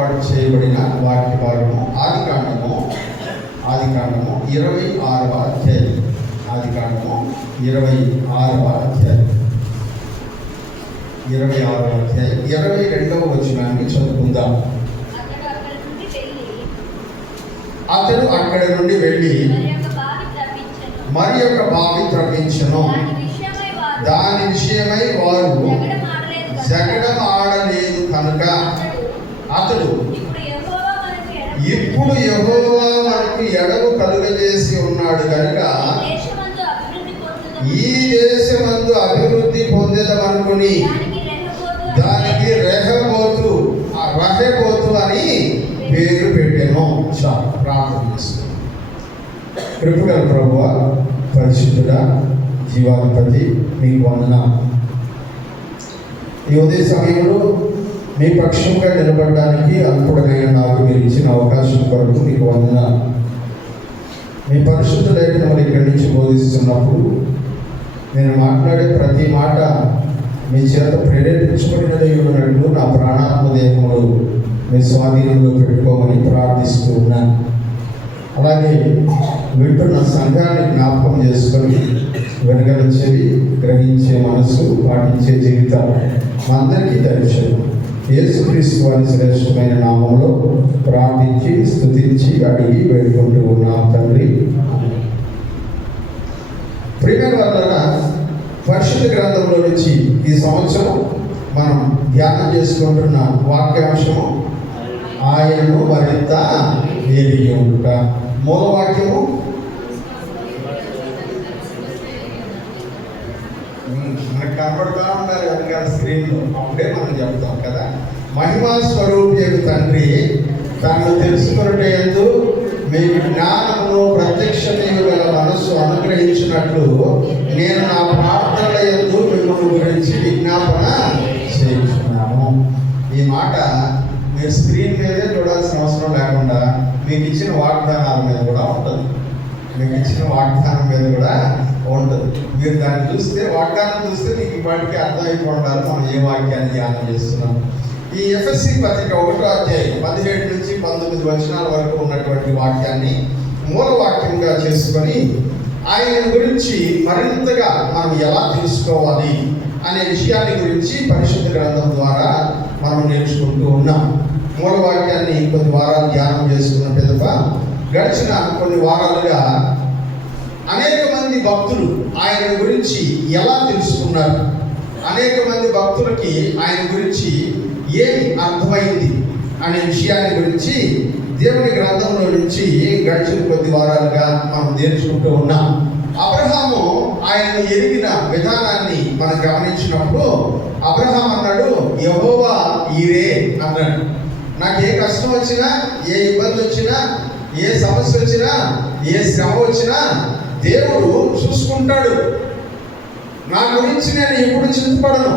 ఏర్పాటు చేయబడిన వాక్య భాగము ఆదికాండము 26వ అధ్యాయం. ఆదికాండము 26వ అధ్యాయం 22వ వచనాన్ని చదువుకుందాం. అతడు అక్కడి నుండి వెళ్ళి మరి యొక్క బావి త్రవ్వించెను. దాని విషయమై వారు జగడం ఆడలేదు కనుక అతడు ఇప్పుడు యెహోవా మనకు ఎడము కలుగజేసి ఉన్నాడు కనుక ఈ దేశమందు అభివృద్ధి పొందేదమనుకుని దానికి రెహబోతు అని పేరు పెట్టాను. చాలు, ప్రార్థన చేస్తున్నాను. కృపగల ప్రభువా, పరిశుద్ధుడా, జీవాధిపతి, మీకు వందనాలు. ఈ ఉదయ సమయంలో మీ పక్షంగా నిలబడడానికి అల్పుడమైన నాకు మీరు ఇచ్చిన అవకాశం కొరకు మీకు వందనాలు. మీ పరిశుద్ధ లేఖనములు ఇక్కడి నుంచి బోధిస్తున్నప్పుడు నేను మాట్లాడే ప్రతి మాట మీ చేత ప్రేరేపించబడినదై ఉన్నట్లు నా ప్రాణాత్మ దేహములు మీ స్వాధీనంలో పెట్టుకోమని ప్రార్థిస్తూ ఉన్నాను. అలాగే వింటున్న సంఘాన్ని జ్ఞాపకం చేసుకొని వెనగల చెవి, గ్రహించే మనసు, పాటించే జీవితాలు మా అందరికీ దర్శనం యేసుక్రీస్తు వారి శ్రేష్టమైన నామంలో ప్రార్థించి స్తుతించి అడిగి వేడుకుంటూ ఉన్నాం తండ్రి. ప్రియమైన వాళ్ళ పరిశుద్ధ గ్రంథంలో నుంచి ఈ సంవత్సరం మనం ధ్యానం చేసుకుంటున్న వాక్యాంశము ఆయనను మరింత ఎరిగి ఉంట. మూల వాక్యము మనకు కనబడుతూ ఉండాలి కనుక స్క్రీన్లో, అప్పుడే మనం చెప్తాం కదా. మహిమా స్వరూపి తండ్రి తనను తెలుసుకున్నట్టు యందు మీకు జ్ఞానమును ప్రత్యక్షతయు గల మనస్సు అనుగ్రహించినట్లు నేను నా ప్రార్థనల యందు మిమ్మల్ని గురించి విజ్ఞాపన చేయించున్నాను. ఈ మాట మీరు స్క్రీన్ మీదే చూడాల్సిన అవసరం లేకుండా మీకు ఇచ్చిన వాగ్దానాల మీద కూడా ఉంటుంది. మీరు దాన్ని చూస్తే, వాగ్దానం చూస్తే మీకు వాటికి అర్థమైపోతారు మనం ఏ వాక్యాన్ని ధ్యానం చేస్తున్నాం. ఈ ఎఫ్ఎస్సి పత్రిక 1వ అధ్యాయం 17 నుంచి 19 వచనాల వరకు ఉన్నటువంటి వాక్యాన్ని మూల వాక్యంగా చేసుకొని ఆయన గురించి మరింతగా మనం ఎలా తెలుసుకోవాలి అనే విషయాన్ని గురించి పరిశుద్ధ గ్రంథం ద్వారా మనం నేర్చుకుంటూ ఉన్నాం. మూల వాక్యాన్ని కొన్ని వారాలు ధ్యానం చేసుకున్న పిదప గడిచిన కొన్ని వారాలుగా అనేక మంది భక్తులు ఆయన గురించి ఎలా తెలుసుకున్నారు, అనేక మంది భక్తులకి ఆయన గురించి ఏమి అర్థమైంది అనే విషయాన్ని గురించి దేవుని గ్రంథంలో నుంచి గడిచిన కొద్ది వారాలుగా మనం నేర్చుకుంటూ ఉన్నాం. అబ్రహాము ఆయనను ఎరిగిన విధానాన్ని మనం గమనించినప్పుడు అబ్రహాం అన్నాడు, యెహోవా ఈరే అన్నాడు. నాకు ఏ కష్టం వచ్చినా, ఏ ఇబ్బంది వచ్చినా, ఏ సమస్య వచ్చినా, ఏ శ్రమ వచ్చినా దేవుడు చూసుకుంటాడు. నా గురించి నేను ఎప్పుడు చింతపడను.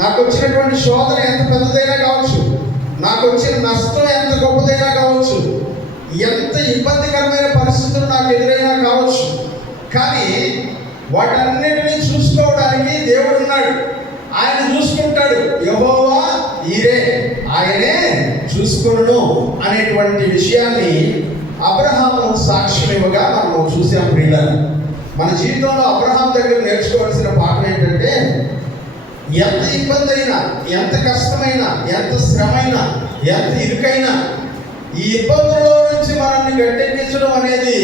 నాకు వచ్చినటువంటి శోధన ఎంత పెద్దదైనా కావచ్చు, నాకు వచ్చిన నష్టం ఎంత గొప్పదైనా కావచ్చు, ఎంత ఇబ్బందికరమైన పరిస్థితులు నాకు ఎదురైనా కావచ్చు, కానీ వాటన్నిటినీ చూసుకోవడానికి దేవుడు ఉన్నాడు. ఆయన చూసుకుంటాడు. యెహోవా ఈరే, ఆయనే చూసుకొనును అనేటువంటి విషయాన్ని అబ్రహాము సాక్ష్యం ఇవ్వగా మనం చూసాం. ప్రియులారా, మన జీవితంలో అబ్రహాం దగ్గర నేర్చుకోవాల్సిన పాఠం ఏంటంటే, ఎంత ఇబ్బంది అయినా, ఎంత కష్టమైనా, ఎంత శ్రమైనా, ఎంత ఇరుకైనా ఈ ఇబ్బందుల్లో నుంచి మనల్ని గట్టెక్కించడం అనేది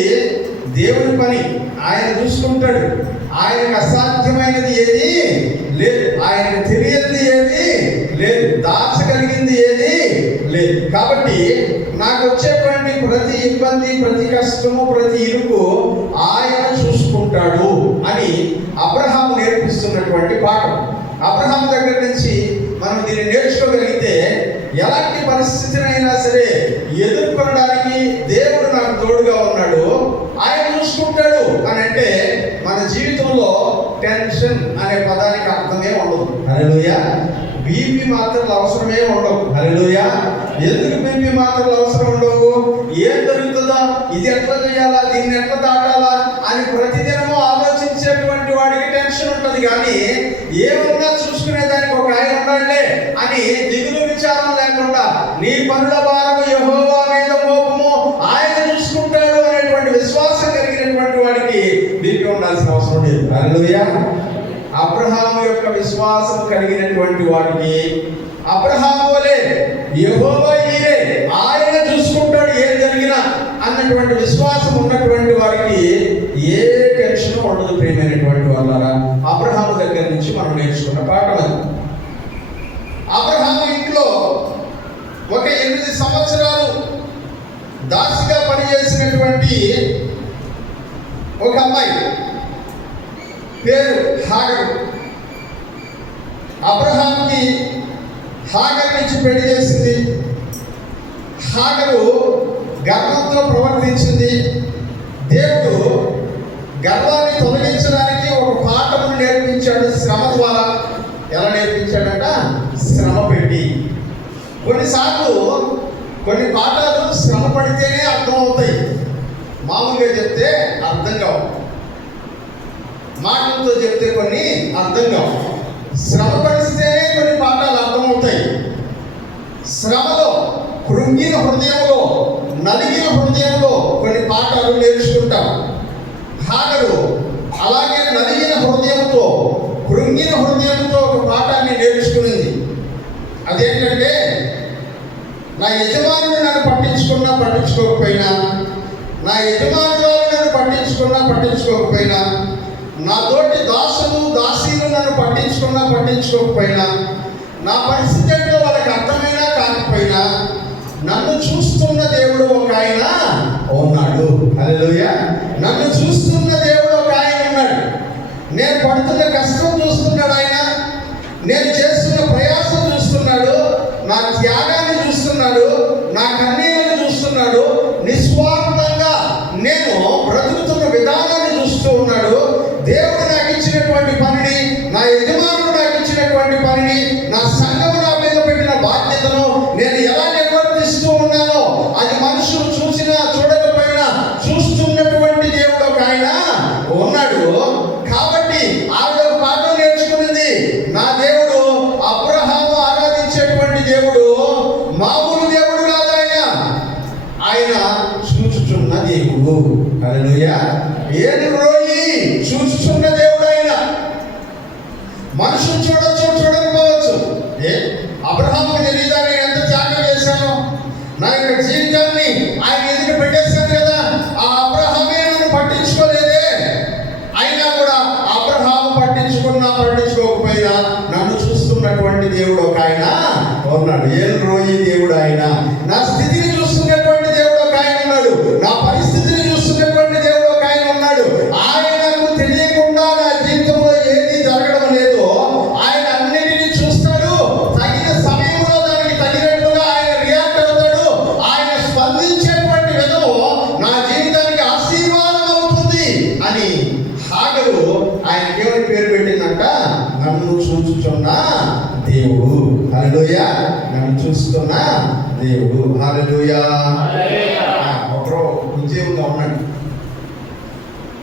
దేవుని పని. ఆయన చూసుకుంటాడు. ఆయనకు అసాధ్యమైనది ఏది లేదు, ఆయనకు తెలియనిది ఏది లేదు, దాచగలిగింది ఏది లేదు. కాబట్టి నాకు వచ్చేటువంటి ప్రతి ఇబ్బంది, ప్రతి కష్టము, ప్రతి ఇరుకు ఆయన చూసుకుంటాడు అని అబ్రహాము నేర్పిస్తున్నటువంటి పాఠం. అబ్రహాం దగ్గర నుంచి మనం దీన్ని నేర్చుకోగలిగితే ఎలాంటి పరిస్థితినైనా సరే ఎదుర్కొనడానికి దేవుడు నాకు తోడుగా ఉన్నాడు, ఆయన చూసుకుంటాడు అని అంటే మన జీవితంలో టెన్షన్ అనే పదానికి అర్థమే ఉండదు. హల్లెలూయా. బీపీ మాత్రలు అవసరమే ఉండవు. హల్లెలూయా. ఎందుకు బీపీ మాత్రలు అవసరం ఉండవు? ఏం జరుగుతుందా, ఇది ఎట్లా చేయాలా, దీన్ని ఎట్లా దాటాలా అని ప్రతిదినము ఆలోచించేటువంటి వాడికి టెన్షన్ ఉంటుంది. కానీ ఏమన్నా చూసుకునేదానికి ఒక ఆయన ఉన్నాడులే అని దిగులు విచారం లేకుండా నీ పనుల భారము యెహోవా మీద మోపము, ఆయన చూసుకుంటాడు అనేటువంటి విశ్వాసం కలిగినటువంటి వాడికి బీపీ ఉండాల్సిన అవసరం లేదు. హల్లెలూయా. అబ్రహాము యొక్క విశ్వాసం కలిగినటువంటి వాడికి అబ్రహాము వలె యెహోవా ఈయనే, ఆయన చూసుకుంటాడు ఏం జరిగినా అన్నటువంటి విశ్వాసం ఉన్నటువంటి వారికి ఏ టెన్షన్ ఉండదు. ప్రియమైనటువంటి వాళ్ళారా, అబ్రహాము దగ్గర నుంచి మనం నేర్చుకున్న పాఠం అది. అబ్రహాము ఇంట్లో ఒక 8 సంవత్సరాలు దాసిగా పనిచేసినటువంటి ఒక అమ్మాయి పేరు హాగరు. అబ్రహాంకి హాగర్ నుంచి పెళ్లి చేసింది. హాగరు గర్వంతో ప్రవర్తించింది. దేవుడు గర్వాన్ని తొలగించడానికి ఒక పాఠమును నేర్పించాడు శ్రమ ద్వారా. ఎలా నేర్పించాడంట? శ్రమ పెట్టి. కొన్నిసార్లు కొన్ని పాఠాలు శ్రమ పడితేనే అర్థం అవుతాయి, మామూలుగా చెప్తే అర్థం కావు, మాటలతో చెప్తే కొన్ని అర్థం కావు. శ్రమ పడిస్తేనే కొన్ని పాఠాలు అర్థమవుతాయి. శ్రమలో, కృంగిన హృదయంలో, నలిగిన హృదయంలో కొన్ని పాఠాలు నేర్చుకుంటాం. హాగరు అలాగే నలిగిన హృదయంతో, కృంగిన హృదయంతో ఒక పాఠాన్ని నేర్చుకునింది. అదేంటంటే, నా యజమానుడు నన్ను పట్టించుకున్నా పట్టించుకోకపోయినా, నా యజమానులు నన్ను పట్టించుకున్నా పట్టించుకోకపోయినా, నా తోటి దాసులు దాసీలు నన్ను పట్టించుకున్నా పట్టించుకోకపోయినా, నా పరిస్థితి ఏంటో వాళ్ళకి అర్థమైనా కాకపోయినా, నన్ను చూస్తున్న దేవుడు ఒక ఆయన ఉన్నాడు. హల్లెలూయా. నన్ను చూస్తున్న దేవుడు ఒక ఆయన ఉన్నాడు. నేను పడుతున్న కష్టం చూస్తున్నాడు ఆయన, నేను చేస్తున్న ప్రయాసం చూస్తున్నాడు, నా త్యాగాన్ని చూస్తున్నాడు, నా కన్నీళ్ళని చూస్తున్నాడు, నిస్వార్థంగా నేను బ్రతుకుతున్న విధానాన్ని చూస్తూ ఉన్నాడు. దేవుడు నాకు ఇచ్చినటువంటి పనిని, నా యజమానుడు నాకు ఇచ్చినటువంటి పనిని, నా సంఘము నా మీద పెట్టిన బాధ్యతను నేను ఎలా నిర్వర్తిస్తూ ఉన్నానో అది మనుషులు చూసినా చూడకపోయినా చూస్తున్నటువంటి దేవుడు ఒక ఆయన ఉన్నాడు. కాబట్టి ఆవిడ పాఠం నేర్చుకున్నది. నా దేవుడు అబ్రహాము ఆరాధించేటువంటి దేవుడు మామూలు దేవుడు కాదు, ఆయన చూచుచున్న దేవుడు. హల్లెలూయా. ఏడు రోజు చూస్తున్న దేవుడు ఆయన. మనుషులు చూడొచ్చు, చూడకపోవచ్చు. అబ్రహాముకు తెలియదా నేను ఎంత త్యాగం చేశాను, నా యొక్క జీవితాన్ని ఆయన ఎదురు పెట్టేశాను కదా, ఆ అబ్రహామే నన్ను పట్టించుకోలేదే. అయినా కూడా అబ్రహాము పట్టించుకున్నా పట్టించుకోకపోయినా నన్ను చూస్తున్నటువంటి దేవుడు ఒక ఆయన ఉన్నాడు. ఏడు రోజు దేవుడు ఆయన. నా స్థితిని చూస్తున్నటువంటి దేవుడు ఒక ఆయన ఉన్నాడు. నా పరిస్థితిని చూస్తున్నటువంటి దేవుడు ఒక ఆయన ఉన్నాడు. ఆయనకు తెలియకుండా నా జీవితంలో ఏది జరగడం లేదు. ఆయన అన్నిటినీ చూస్తాడు. తగిన సమయంలో దానికి తగినట్టుగా ఆయన రియాక్ట్ అవుతాడు. ఆయన స్పందించేటువంటి విధము నా జీవితానికి ఆశీర్వాదం అవుతుంది అని హాగరు ఆయనకి ఏమని పేరు పెట్టిందంట? నన్ను చూచుచున్న దేవుడు. హల్లెలూయా. నన్ను చూస్తున్న దేవుడు. హల్లెలూయా. ఒకరు ఉద్యోగంగా ఉన్నాడు.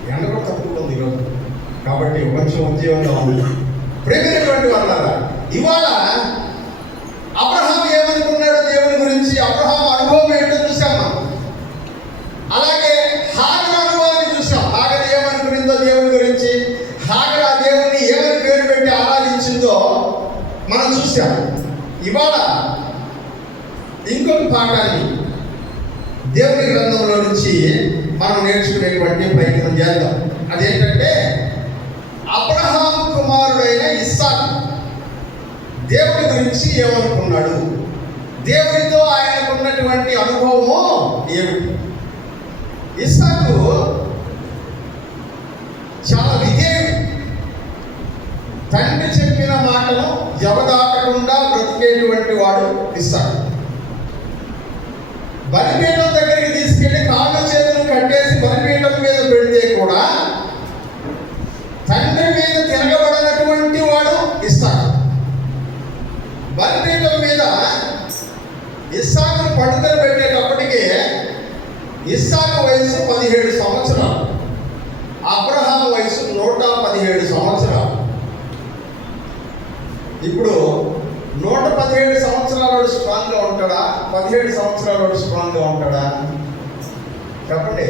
ఎండ కూడా తక్కువ ఉంది ఈరోజు, కాబట్టి కొంచెం ఉద్యోగంగా ఉంది. ప్రేమైనటువంటి వాళ్ళారా, ఇవాళ అబ్రహాము ఏమనుకున్నాడో దేవుని గురించి, అబ్రహాము అనుభవం ఏంటో చూసామా. అలాగే హాగరు అనుభవాన్ని చూసాం. హాగరు ఏమనుకునిందో దేవుని గురించి, హాగరు ఆ దేవుని ఏమని పేరు పెట్టి ఆరాధించిందో మనం చూసాం. ఇవాళ ఇంకొక పాఠాన్ని దేవుని గ్రంథంలో నుంచి మనం నేర్చుకునేటువంటి ప్రయత్నం చేద్దాం. అదేంటంటే, అబ్రహాము కుమారుడైన ఇస్సాకు దేవుని గురించి ఏమనుకున్నాడు, దేవునితో ఆయనకున్నటువంటి అనుభవము ఏమిటి. ఇస్సాకు చాలా విధేయుడు. తండ్రి చెప్పిన మాటను జవదాటకుండా బ్రతికేటువంటి వాడు ఇస్సాకు. బలిపీఠం దగ్గరికి తీసుకెళ్లి కాళ్ళు చేతులు కట్టేసి బలిపీఠం మీద పెడితే కూడా తండ్రి మీద తిరగబడినటువంటి వాడు ఇస్సాకు. బలిపీఠం మీద ఇస్సాకును పడుకొని పెట్టేటప్పటికే ఇస్సాకు వయసు 17 సంవత్సరాలు, అబ్రహాము వయసు 117 సంవత్సరాలు. ఇప్పుడు 117 సంవత్సరాలు స్ట్రాంగ్గా ఉంటాడా? 17 సంవత్సరాలు స్ట్రాంగ్గా ఉంటాడా? చెప్పండి,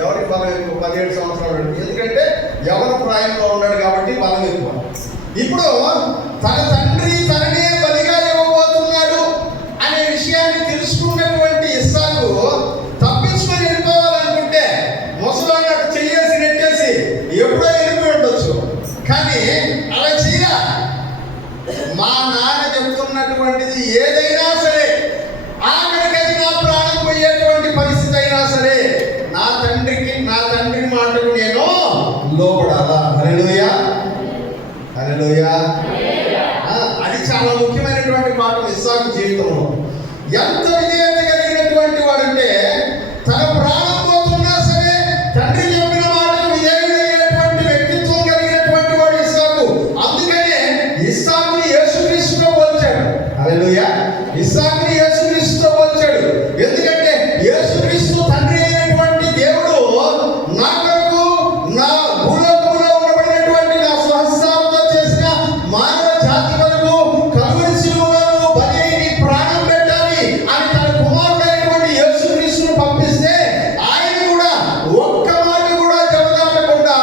ఎవరికి బలం ఎక్కువ? 17 సంవత్సరాలు. ఎందుకంటే ఎవరి ప్రాయంలో ఉన్నాడు కాబట్టి బలం ఎక్కువ. ఇప్పుడు తన తండ్రి తననే బలిగా ఇవ్వబోతున్నాడు అనే విషయాన్ని తెలుసుకున్నటువంటి ఇస్సాకు తప్పించుకొని వెళ్ళిపోవాలనుకుంటే ముసలాన్ని అక్కడ చెయ్యేసి నెట్టేసి ఎప్పుడో వెళ్ళిపోయి ఉండొచ్చు. కానీ అలా చెయ్య. మా నాన్న చెప్తున్నటువంటిది ఏదైనా సరే, ఆఖరికది నా ప్రాణం పోయేటువంటి పరిస్థితి అయినా సరే, నా తండ్రి మాటకు నేను లోబడాలా. హల్లెలూయా, హల్లెలూయా. అది చాలా ముఖ్యమైనటువంటి మాట ఇస్సాకు జీవితంలో. ఎంత విధేయత కలిగినటువంటి వాడంటే తన ప్రాణం పోతున్నా సరే తండ్రి చెప్పిన మాటకు విధేయుడైనటువంటి వ్యక్తిత్వం కలిగినటువంటి వాడు ఇస్సాకు. అందుకనే ఇస్సాకుని యేసుక్రీస్తుతో పోల్చాడు. హల్లెలూయా. ఇస్సాకుని యేసుక్రీస్తుతో పోల్చాడు. ఎందుకంటే యేసుక్రీస్తు తండ్రి అయినటువంటి దేవుడు నా కొరకు, నా భూలోకంలో ఉండబడినటువంటి నా స్వహస్తాలతో చేసిన మానవ జాతి కొరకు కలువరి శిలువలో బలి అయి ప్రాణం పెట్టాలి అని తన కుమారుడైనటువంటి యేసుక్రీస్తును పంపిస్తే ఆయన కూడా ఒక్క మాట కూడా జవదాటకుండా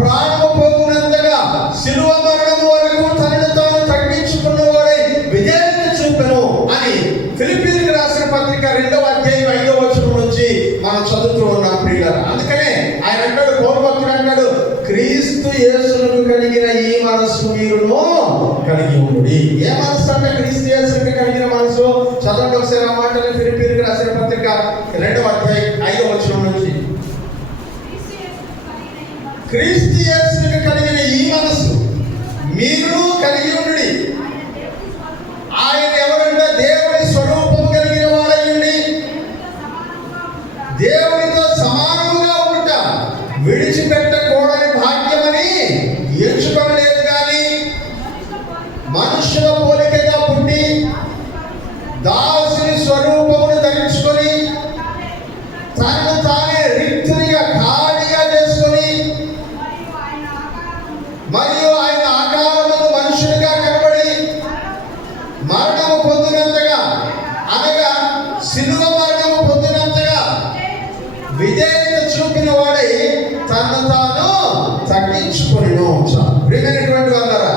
ప్రాణము పోగునంతగా శిలువ మరణం వరకు తనను తాను తగ్గించుకున్నవాడై విధేయత చూపెను అని ఫిలిప్పీయులకు రాసిన పత్రిక 2వ అధ్యాయం 5వ వచనం నుంచి మనం చదువుతూ ఉన్నాం ప్రియులారా. అందుకనే ఆయన అంటాడు, పౌలు భక్తుడు అంటాడు, క్రీస్తు యేసును కలిగిన ఈ మనస్సు మీరును కలిగి ఉండుడి. ఏ మనస్సు అంటే క్రీస్తు యేసుకు కలిగిన మనసు? చదవండి ఒకసారి ఆ మాటలు. ఫిలిప్పీయులకు రాసిన పత్రిక 2వ అధ్యాయం 5వ వచనం నుంచి. క్రీస్తు యేసుకు కలిగిన ఈ మనస్సు మీరును కలిగి ఉండుడి. ఆయన ఎవరంటే దేవుని స్వరూపము కలిగిన వాడయ్యండి, దేవునితో సమానముగా ఉండుట విడిచిపెట్టకూడని భాగ్యమని ఎంచుకోలేదు. కానీ మనుషుల పోలికగా పుట్టి దాసుని స్వరూపమును ధరించుకొని తనను తానే రిక్తునిగా ఖాళీగా చేసుకొని మరియు ఆయన ఆకారమును మనుషునిగా కనబడి మరణము పొందినంతగా, అనగా శిలువ మరణము పొందినంతగా విధేయత చూపిన వాడై తనను తాను తగ్గించుకొనెను. ప్రియమైనటువంటి వాళ్ళారా,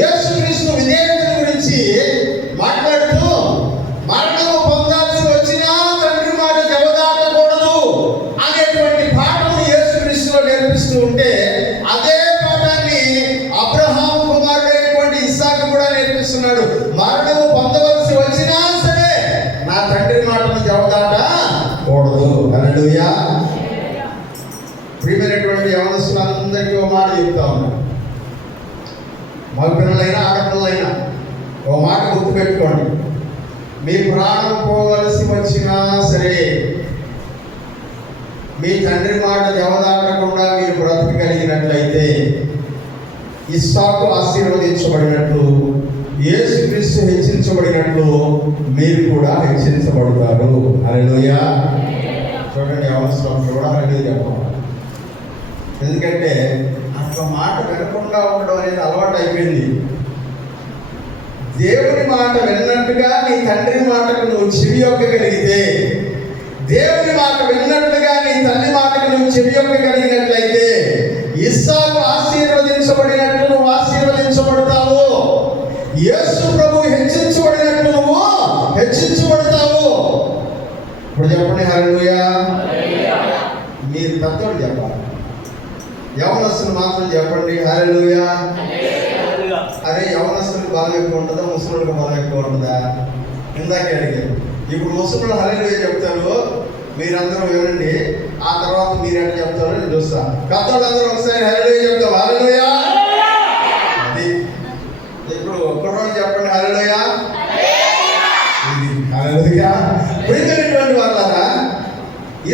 యేసుక్రీస్తు విధేయత గురించి మాట్లాడుతూ మరణము పొందాల్సి వచ్చినా తండ్రి మాట జవదాటకూడదు అనేటువంటి పాఠము యేసుక్రీస్తులో నేర్పిస్తూ ఉంటే, అదే పాఠాన్ని అబ్రహాము కుమారుడైనటువంటి ఇస్సాకు కూడా నేర్పిస్తున్నాడు. మరణము పొందవలసి వచ్చినా సరే నా తండ్రి మాటను జవదాటకూడదు. హల్లెలూయా. ప్రియమైనటువంటి యవనస్తులందరికీ ఒక మాట చెప్తా ఉన్నాను. మగ పిల్లలైనా ఆడపిల్లలైనా ఒక మాట గుర్తుపెట్టుకోండి. మీ ప్రాణం పోవలసి వచ్చినా సరే మీ తండ్రి మాట జవదాటకుండా మీరు బ్రతకగలిగినట్లయితే ఇస్సాకు ఆశీర్వదించబడినట్లు, యేసుక్రీస్తు హెచ్చించబడినట్లు మీరు కూడా హెచ్చించబడతారు. హల్లెలూయా. చూడండి, అవసరం కూడా హల్లెలూయా చెప్పాలి. ఎందుకంటే అట్లా మాట వినకుండా ఉండడం అనేది అలవాటు అయిపోయింది. దేవుని మాట విన్నట్టుగా నీ తండ్రి మాటకు నువ్వు చెవియొక్కగలిగితే, దేవుని మాట విన్నట్లుగా నీ తల్లి మాటకు నువ్వు చెవియొక్కగలిగినట్లయితే ఇస్సాకు ఆశీర్వదించబడినట్లు నువ్వు ఆశీర్వదించబడతావు. యేసు ప్రభు హెచ్చించబడినట్లు నువ్వు హెచ్చించబడతావు. ఇప్పుడు చెప్పండి హల్లెలూయా. మీరు పెద్దోడు చెప్పాలి, యవనస్తులు మాత్రం చెప్పండి హల్లెలూయా. అరే, యవనస్తులకు బలం ఎక్కువ ఉంటుందా, ముసలులకు బలం ఎక్కువ ఉంటుందా? ఇందాకే అడిగారు. ఇప్పుడు ముసలు హల్లెలూయా చెప్తారు, మీరందరూ వినండి. ఆ తర్వాత మీరు ఎట్లా చెప్తారో నేను చూస్తా. పెద్దోళ్ళు అందరూ ఒకసారి హల్లెలూయా చెప్తాం. హల్లెలూయా. అది ఇప్పుడు ఒక్కరోజు చెప్పండి హల్లెలూయా. ఇది హల్లెలూయా. ప్రియమైనటువంటి వాళ్ళారా,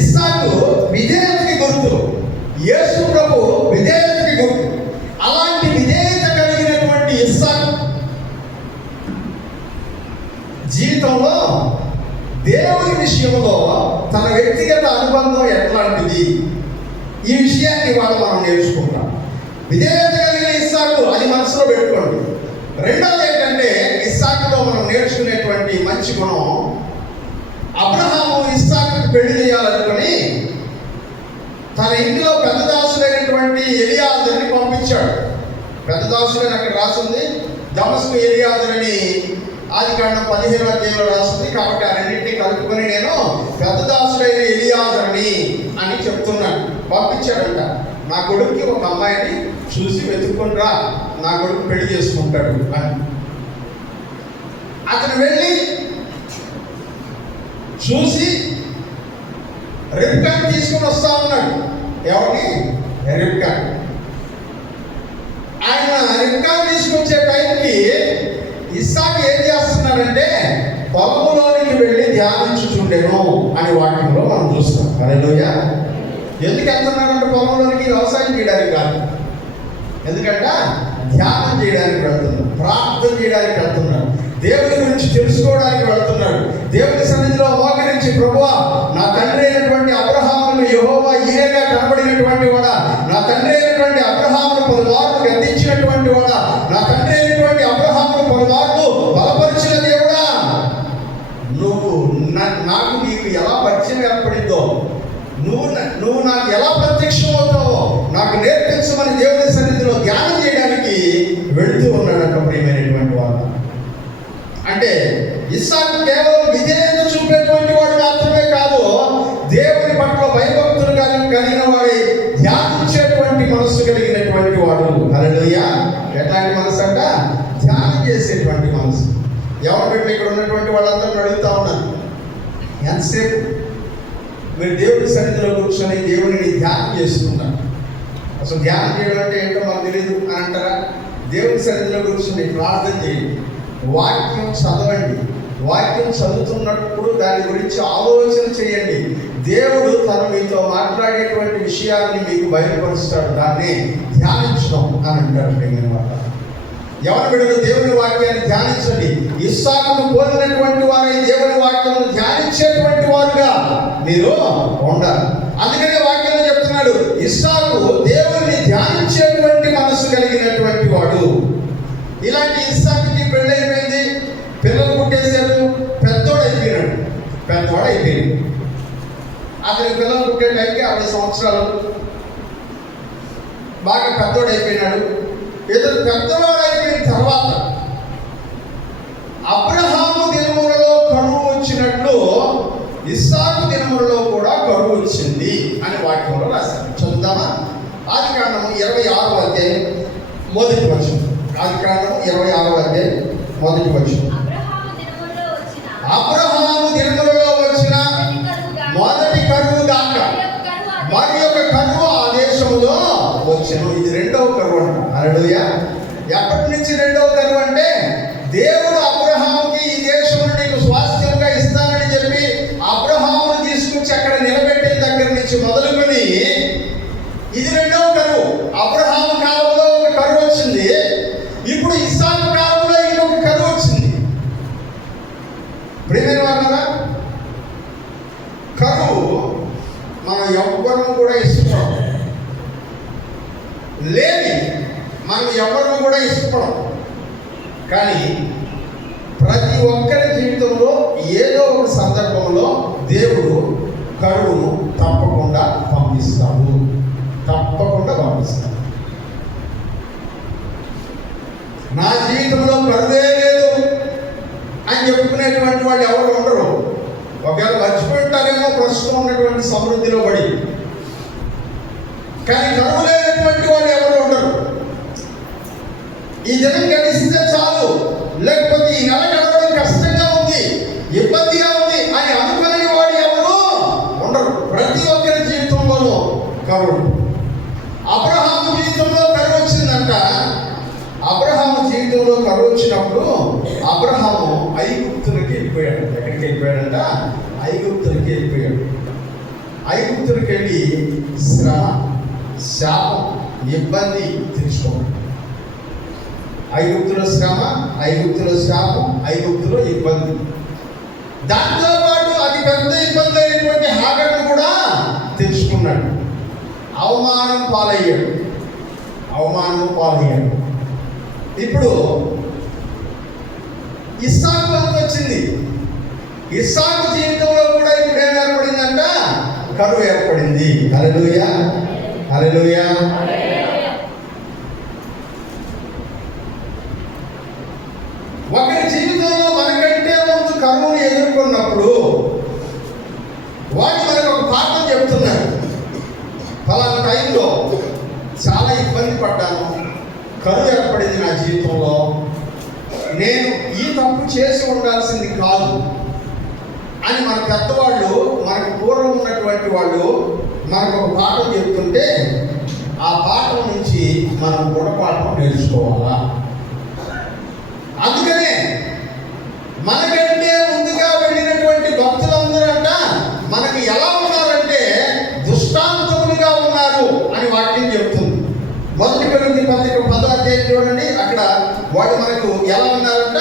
ఇస్సాకు విధేయతకి గుర్తు, యేసు ప్రభు విధేయతకి గుర్తు. అలాంటి విధేయత కలిగినటువంటి ఇస్సాకు జీవితంలో దేవుని విషయంలో తన వ్యక్తిగత అనుబంధం ఎట్లాంటిది, ఈ విషయాన్ని మనం నేర్చుకుంటాం. విధేయత కలిగిన ఇస్సాకు, అది మనసులో పెట్టుకోండి. రెండోది ఏంటంటే ఇస్సాకు నేర్చుకునేటువంటి మంచి గుణం, అబ్రహాము ఇస్సాకుకు పెళ్లి చేయాలనుకుని తన ఇంటిలో పెద్ద దాసుడైనటువంటి ఎలియాజరుని పంపించాడు. పెద్ద దాసుడని అక్కడ రాసింది, దమస్కు ఎలియాజరుని ఆదికాండం 15వ అధ్యాయంలో రాస్తుంది. కాబట్టి ఆ రెండింటినీ కలుపుకొని నేను పెద్ద దాసుడైన ఎలియాజరుని అని చెప్తున్నాను. పంపించాడంట, నా కొడుక్కి ఒక అమ్మాయిని చూసి వెతుక్కొని రా, నా కొడుకు పెళ్లి చేసుకుంటాడు అని. అతను వెళ్ళి చూసి రిబ్కాని తీసుకొని వస్తా ఉన్నాడు. ఎవరిని? రిబ్కాని. ఆయన రిబ్కాని తీసుకొచ్చే టైంకి ఇస్సాకు ఏం చేస్తున్నాడంటే పొలంలోనికి వెళ్ళి ధ్యానించుచుండెను అని వాక్యంలో మనం చూస్తాం. హల్లెలూయా. ఎందుకు వెళ్తున్నాడంటే పొలంలోనికి వ్యవసాయం చేయడానికి కాదు, ఎందుకంటే ధ్యానం చేయడానికి వెళ్తున్నాడు, ప్రార్థన చేయడానికి వెళ్తున్నాడు, దేవుని గురించి తెలుసుకోవడానికి వెళ్తున్నాడు. దేవుని సన్నిధిలో మోకరించి, ప్రభువా నా తండ్రి అయినటువంటి అబ్రహామును యెహోవా ఈరేగా కనబడినటువంటి వాడా, నా తండ్రి అయినటువంటి అబ్రహామును పలుమార్లు గద్దించినటువంటి వాడా, నా తండ్రి అయినటువంటి అబ్రహామును పలుమార్లు బలపరిచిన దేవుడా, నాకు నీకు ఎలా పరిచయం ఏర్పడిందో, నువ్వు నాకు ఎలా ప్రత్యక్షం అవుతావో నాకు నేర్పించమని దేవుని సన్నిధిలో ధ్యానం చేయడానికి వెళుతూ ఉన్నాడంట. ప్రియమైనటువంటి వాడు, అంటే ఇస్సాకు కేవలం విధేయత చూపేటువంటి వాడు మాత్రమే కాదు, దేవుని పట్ల భయభక్తులు కలిగిన వాడి ధ్యానించేటువంటి మనస్సు కలిగినటువంటి వాడు. హల్లెలూయా. ఎట్లాంటి మనసు అంట? ధ్యానం చేసేటువంటి మనసు. ఎవరు పెట్టి ఇక్కడ ఉన్నటువంటి వాళ్ళందరూ అడుగుతా ఉన్నారు, ఎంతసేపు మీరు దేవుడి సన్నిధిలో కూర్చొని దేవుడిని ధ్యానం చేస్తున్నారు? అసలు ధ్యానం చేయడం అంటే ఏంటో మాకు తెలియదు అని అంటారా? దేవుడి సన్నిధిలో కూర్చొని ప్రార్థన చేయండి, వాక్యం చదవండి, వాక్యం చదువుతున్నప్పుడు దాని గురించి ఆలోచన చేయండి. దేవుడు తను మీతో మాట్లాడేటువంటి విషయాన్ని మీకు బయలుపరుస్తాడు, దాన్ని ధ్యానించడం అని అంటారు. ప్రియమైనవారు, ఎవరు బిడ్డలు దేవుని వాక్యాన్ని ధ్యానించండి. ఇస్సాకును పోలినటువంటి వారై దేవుని వాక్యాలను ధ్యానించేటువంటి వారుగా మీరు ఉండాలి. అందుకనే వాక్యంలో చెప్తున్నాడు, ఇస్సాకు దేవుని ధ్యానించేటువంటి మనసు కలిగినటువంటి వాడు. ఇలాంటి ఇస్సాకుకి పెళ్ళైపోయింది, పిల్లలు పుట్టేశారు, పెద్దోడైపోయినాడు. అతనికి పిల్లలు పుట్టే టైంకి 60 సంవత్సరాలు, బాగా పెద్దోడైపోయినాడు. ఇతను పెద్దవాడు అయిపోయిన తర్వాత అబ్రహాము దినములలో కరువు వచ్చినట్లు ఇస్సాకు దినములలో కూడా కరువు వచ్చింది అని వాక్యంలో రాశారు. చదువుదామా? ఆదికాండము 26వ అధ్యాయం 1వ వచనం. ఆదికాండము 26వ అధ్యాయం 1వ వచనం. అబ్రహాము దినములలో వచ్చిన మొదటి కరువు గాక మరి యొక్క కరువు ఆ దేశములో వచ్చెను. ఇది రెండవ కరువు అంట. హల్లెలూయా. ఎప్పటి నుంచి రెండవ కరువు అంటే, దేవుడు అబ్రహాముకి ఈ దేశమును నీకు స్వాస్థ్యంగా ఇస్తానని చెప్పి అబ్రహామును తీసుకొచ్చి అక్కడ నిలబెట్టిన దగ్గర నుంచి మొదలుకొని ఇది రెండవ కరువు. అబ్రహాము కాలంలో ఒక కరువు వచ్చింది, ఇప్పుడు ఇస్సాకు కాలంలో ఇంకొక కరువు వచ్చింది. ప్రియమైన వారులారా, కరువు మనం ఎవ్వరూ కూడా ఇష్టపడం, లేని మనం ఎవరిని కూడా ఇష్టపడం. కానీ ప్రతి ఒక్కరి జీవితంలో ఏదో ఒక సందర్భంలో దేవుడు కరువును తప్పకుండా పంపిస్తాడు. నా జీవితంలో కరువే లేదు అని చెప్పుకునేటువంటి వాళ్ళు ఎవరు ఉండరు. ఒకవేళ మర్చిపోయింటారేమో ప్రస్తుతం ఉన్నటువంటి సమృద్ధిలో పడి, కానీ కరువు లేనటువంటి వాళ్ళు ఎవరు ఉండరు. ఈ దినం గడిస్తే చాలు, లేకపోతే ఈ నెల గడవడం కష్టంగా ఉంది, ఇబ్బందిగా ఉంది అని అనుకునే వాడు ఎవరు ఉండరు. ప్రతి ఒక్కరి జీవితంలోనూ కరువు. అబ్రహాము జీవితంలో కరువు వచ్చిందంట. అబ్రహాము జీవితంలో కరువు వచ్చినప్పుడు అబ్రహాము ఐగుప్తులకి వెళ్ళిపోయాడు. ఎక్కడికి వెళ్ళిపోయాడంట? ఐగుప్తులకి వెళ్ళిపోయాడు. ఐగుప్తులకి వెళ్ళి శ్రమ, శాపం, ఇబ్బంది తెచ్చుకోండి. ఐగుప్తుల శ్రమ, ఐగుప్తుల శాపం, ఐగుప్తులో ఇబ్బంది. దాంతో పాటు అతి పెద్ద ఇబ్బంది అయినటువంటి హాగర్ను కూడా తెచ్చుకున్నాడు. అవమానం పాలయ్యాడు. ఇప్పుడు ఇస్సాకు వంతు వచ్చింది. ఇస్సాకు జీవితంలో కూడా ఇప్పుడు ఏం ఏర్పడిందంట? కరువు ఏర్పడింది. హల్లెలూయా, హల్లెలూయా. ఒకరి జీవితంలో మనకంటే ముందు కరువును ఎదుర్కొన్నప్పుడు వాడు మనకు ఒక పాఠం చెప్తున్నారు. ఫలానా టైంలో చాలా ఇబ్బంది పడ్డాను, కరువు ఏర్పడింది నా జీవితంలో, నేను ఈ తప్పు చేసి ఉండాల్సింది కాదు అని మన పెద్దవాళ్ళు, మనకు పూర్వం ఉన్నటువంటి వాళ్ళు మనకు ఒక పాఠం చెప్తుంటే ఆ పాఠం నుంచి మనం గుణపాఠం నేర్చుకోవాలా. అందుకనే మనకంటే ముందుగా వెళ్ళినటువంటి భక్తులందరంట మనకి ఎలా ఉన్నారంటే దృష్టాంతములుగా ఉన్నారు అని వాక్యం చెప్తుంది. 1 కొరింథీ పత్రిక 10వ అధ్యాయం చూడండి, అక్కడ వాళ్ళు మనకు ఎలా ఉన్నారంట?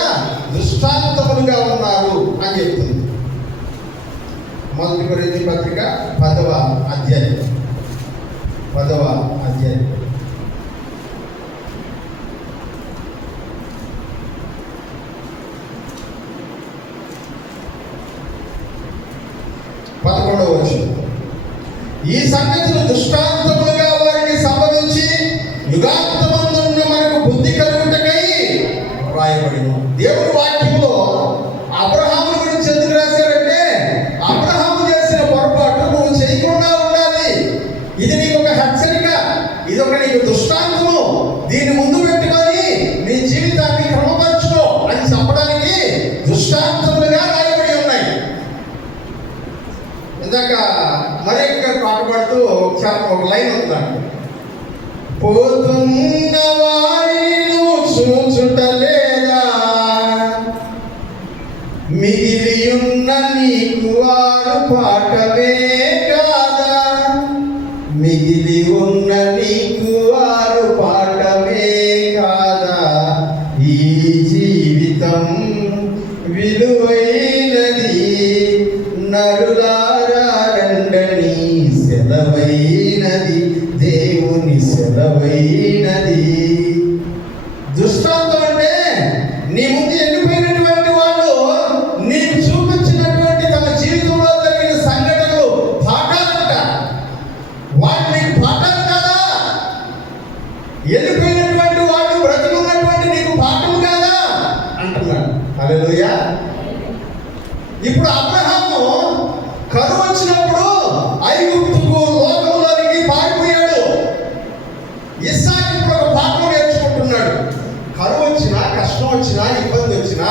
దృష్టాంతములుగా ఉన్నారు అని చెప్తుంది. 1 కొరింథీ పత్రిక 10వ అధ్యాయం 11వ వచనం. ఈ సంగతులు దృష్టాంతములుగా వారికి సంభవించి యుగాంతమందున్న మనకు బుద్ధి కలుగుటకై రాయబడిన. దేవుడి వాక్యంలో అబ్రహాము గురించి ఎందుకు రాశారంటే, అబ్రహాము చేసిన పొరపాటు నువ్వు చేయకుండా ఉండాలి, ఇది నీకు ఒక హెచ్చరిక, ఇది ఒక నీకు దృష్టాంతము, దీన్ని ముందు పెట్టుకొని నీ జీవితాన్ని క్రమపరచుకో అని చెప్పడానికి దృష్టాంతములుగా రాయబడి ఉన్నాయి. ఇందాక మరి పాట పాడుతూ ఒక లైన్ ఉందండి, పోతున్న వారిని చూచుటలేదా, మిగిలి ఉన్న నీకు వారు పాఠమే కాదా, మిగిలి ఉన్న నీకు వారు పాఠమే కాదా, ఈ జీవితం విలువైనది నరులారా రండని సెలవైనది, దేవుని సెలవైనది. దృష్టాంతం అంటే నీ ముందు ఎండిపోయినటువంటి వాళ్ళు నీకు చూపించినటువంటి తమ జీవితంలో జరిగిన సంఘటనలు పాఠాలంట. వాళ్ళు నీకు పాఠాలు కాదా? ఎండిపోయినటువంటి వాళ్ళు బ్రతుకున్నటువంటి నీకు పాఠం కాదా అంటున్నాడు. హల్లెలూయా. ఇప్పుడు అబ్రహాము కరువు వచ్చినప్పుడు ఐగుప్తుకు లోకంలోనికి పారిపోయాడు. ఇస్సాకు ఇప్పుడు ఒక పాఠం నేర్చుకుంటున్నాడు. కరువు వచ్చినా, కష్టం వచ్చినా, ఇబ్బంది వచ్చినా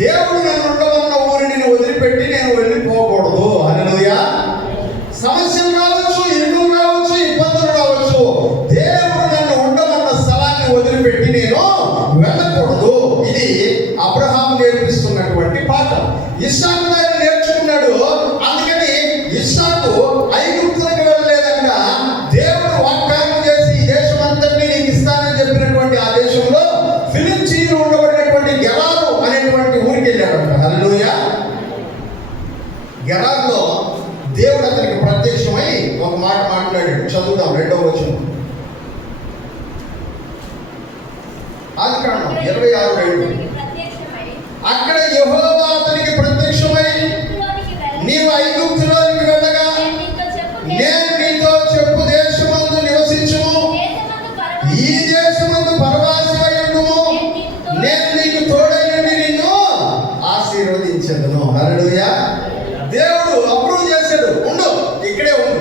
దేవుడు నన్ను ఉండమన్న ఊరిని వదిలిపెట్టి నేను వెళ్ళిపోకూడదు. హల్లెలూయా. సమస్యలు రావచ్చు, ఇరుకులు రావచ్చు, ఇబ్బందులు రావచ్చు, దేవుడు నన్ను ఉండమన్న స్థలాన్ని వదిలిపెట్టి నేను వెళ్ళకూడదు. ఇది అబ్రహాము నేర్పిస్తున్నటువంటి పాఠం. ఇస్సాకు దాన్ని నేర్చుకున్నాడు. అందుకని ఇస్సాకు ఐగుప్తులకు వెళ్ళలేదంట. దేవుడు వాగ్దానం చేసి ఈ దేశం అంతటినీ నీకు ఇస్తానని చెప్పినటువంటి ఆ దేశంలో ఫిలిష్తీయులు ఉండబడినటువంటి గెరారు అనేటువంటి ఊరికి వెళ్ళాడంట. హల్లెలూయా. గెరారులో దేవుడు అతనికి ప్రత్యక్షమై ఒక మాట మాట్లాడాడు. చదువుదాం 2వ వచనం. ఆదికాండం 26:2. అక్కడ యెహోవా అతనికి ప్రత్యక్షమై, నీవు ఐగుప్తులోనికి వెళ్ళగా నేను నీతో చెప్పు దేశమందు నివసించుము, ఈ దేశమందు పరవాసివై ఉండుము, నేను నీకు తోడై ఉండి నిన్ను ఆశీర్వదించెదను. హల్లెలూయా. దేవుడు అప్రూవ్ చేశాడు, ఉండు, ఇక్కడే ఉండు,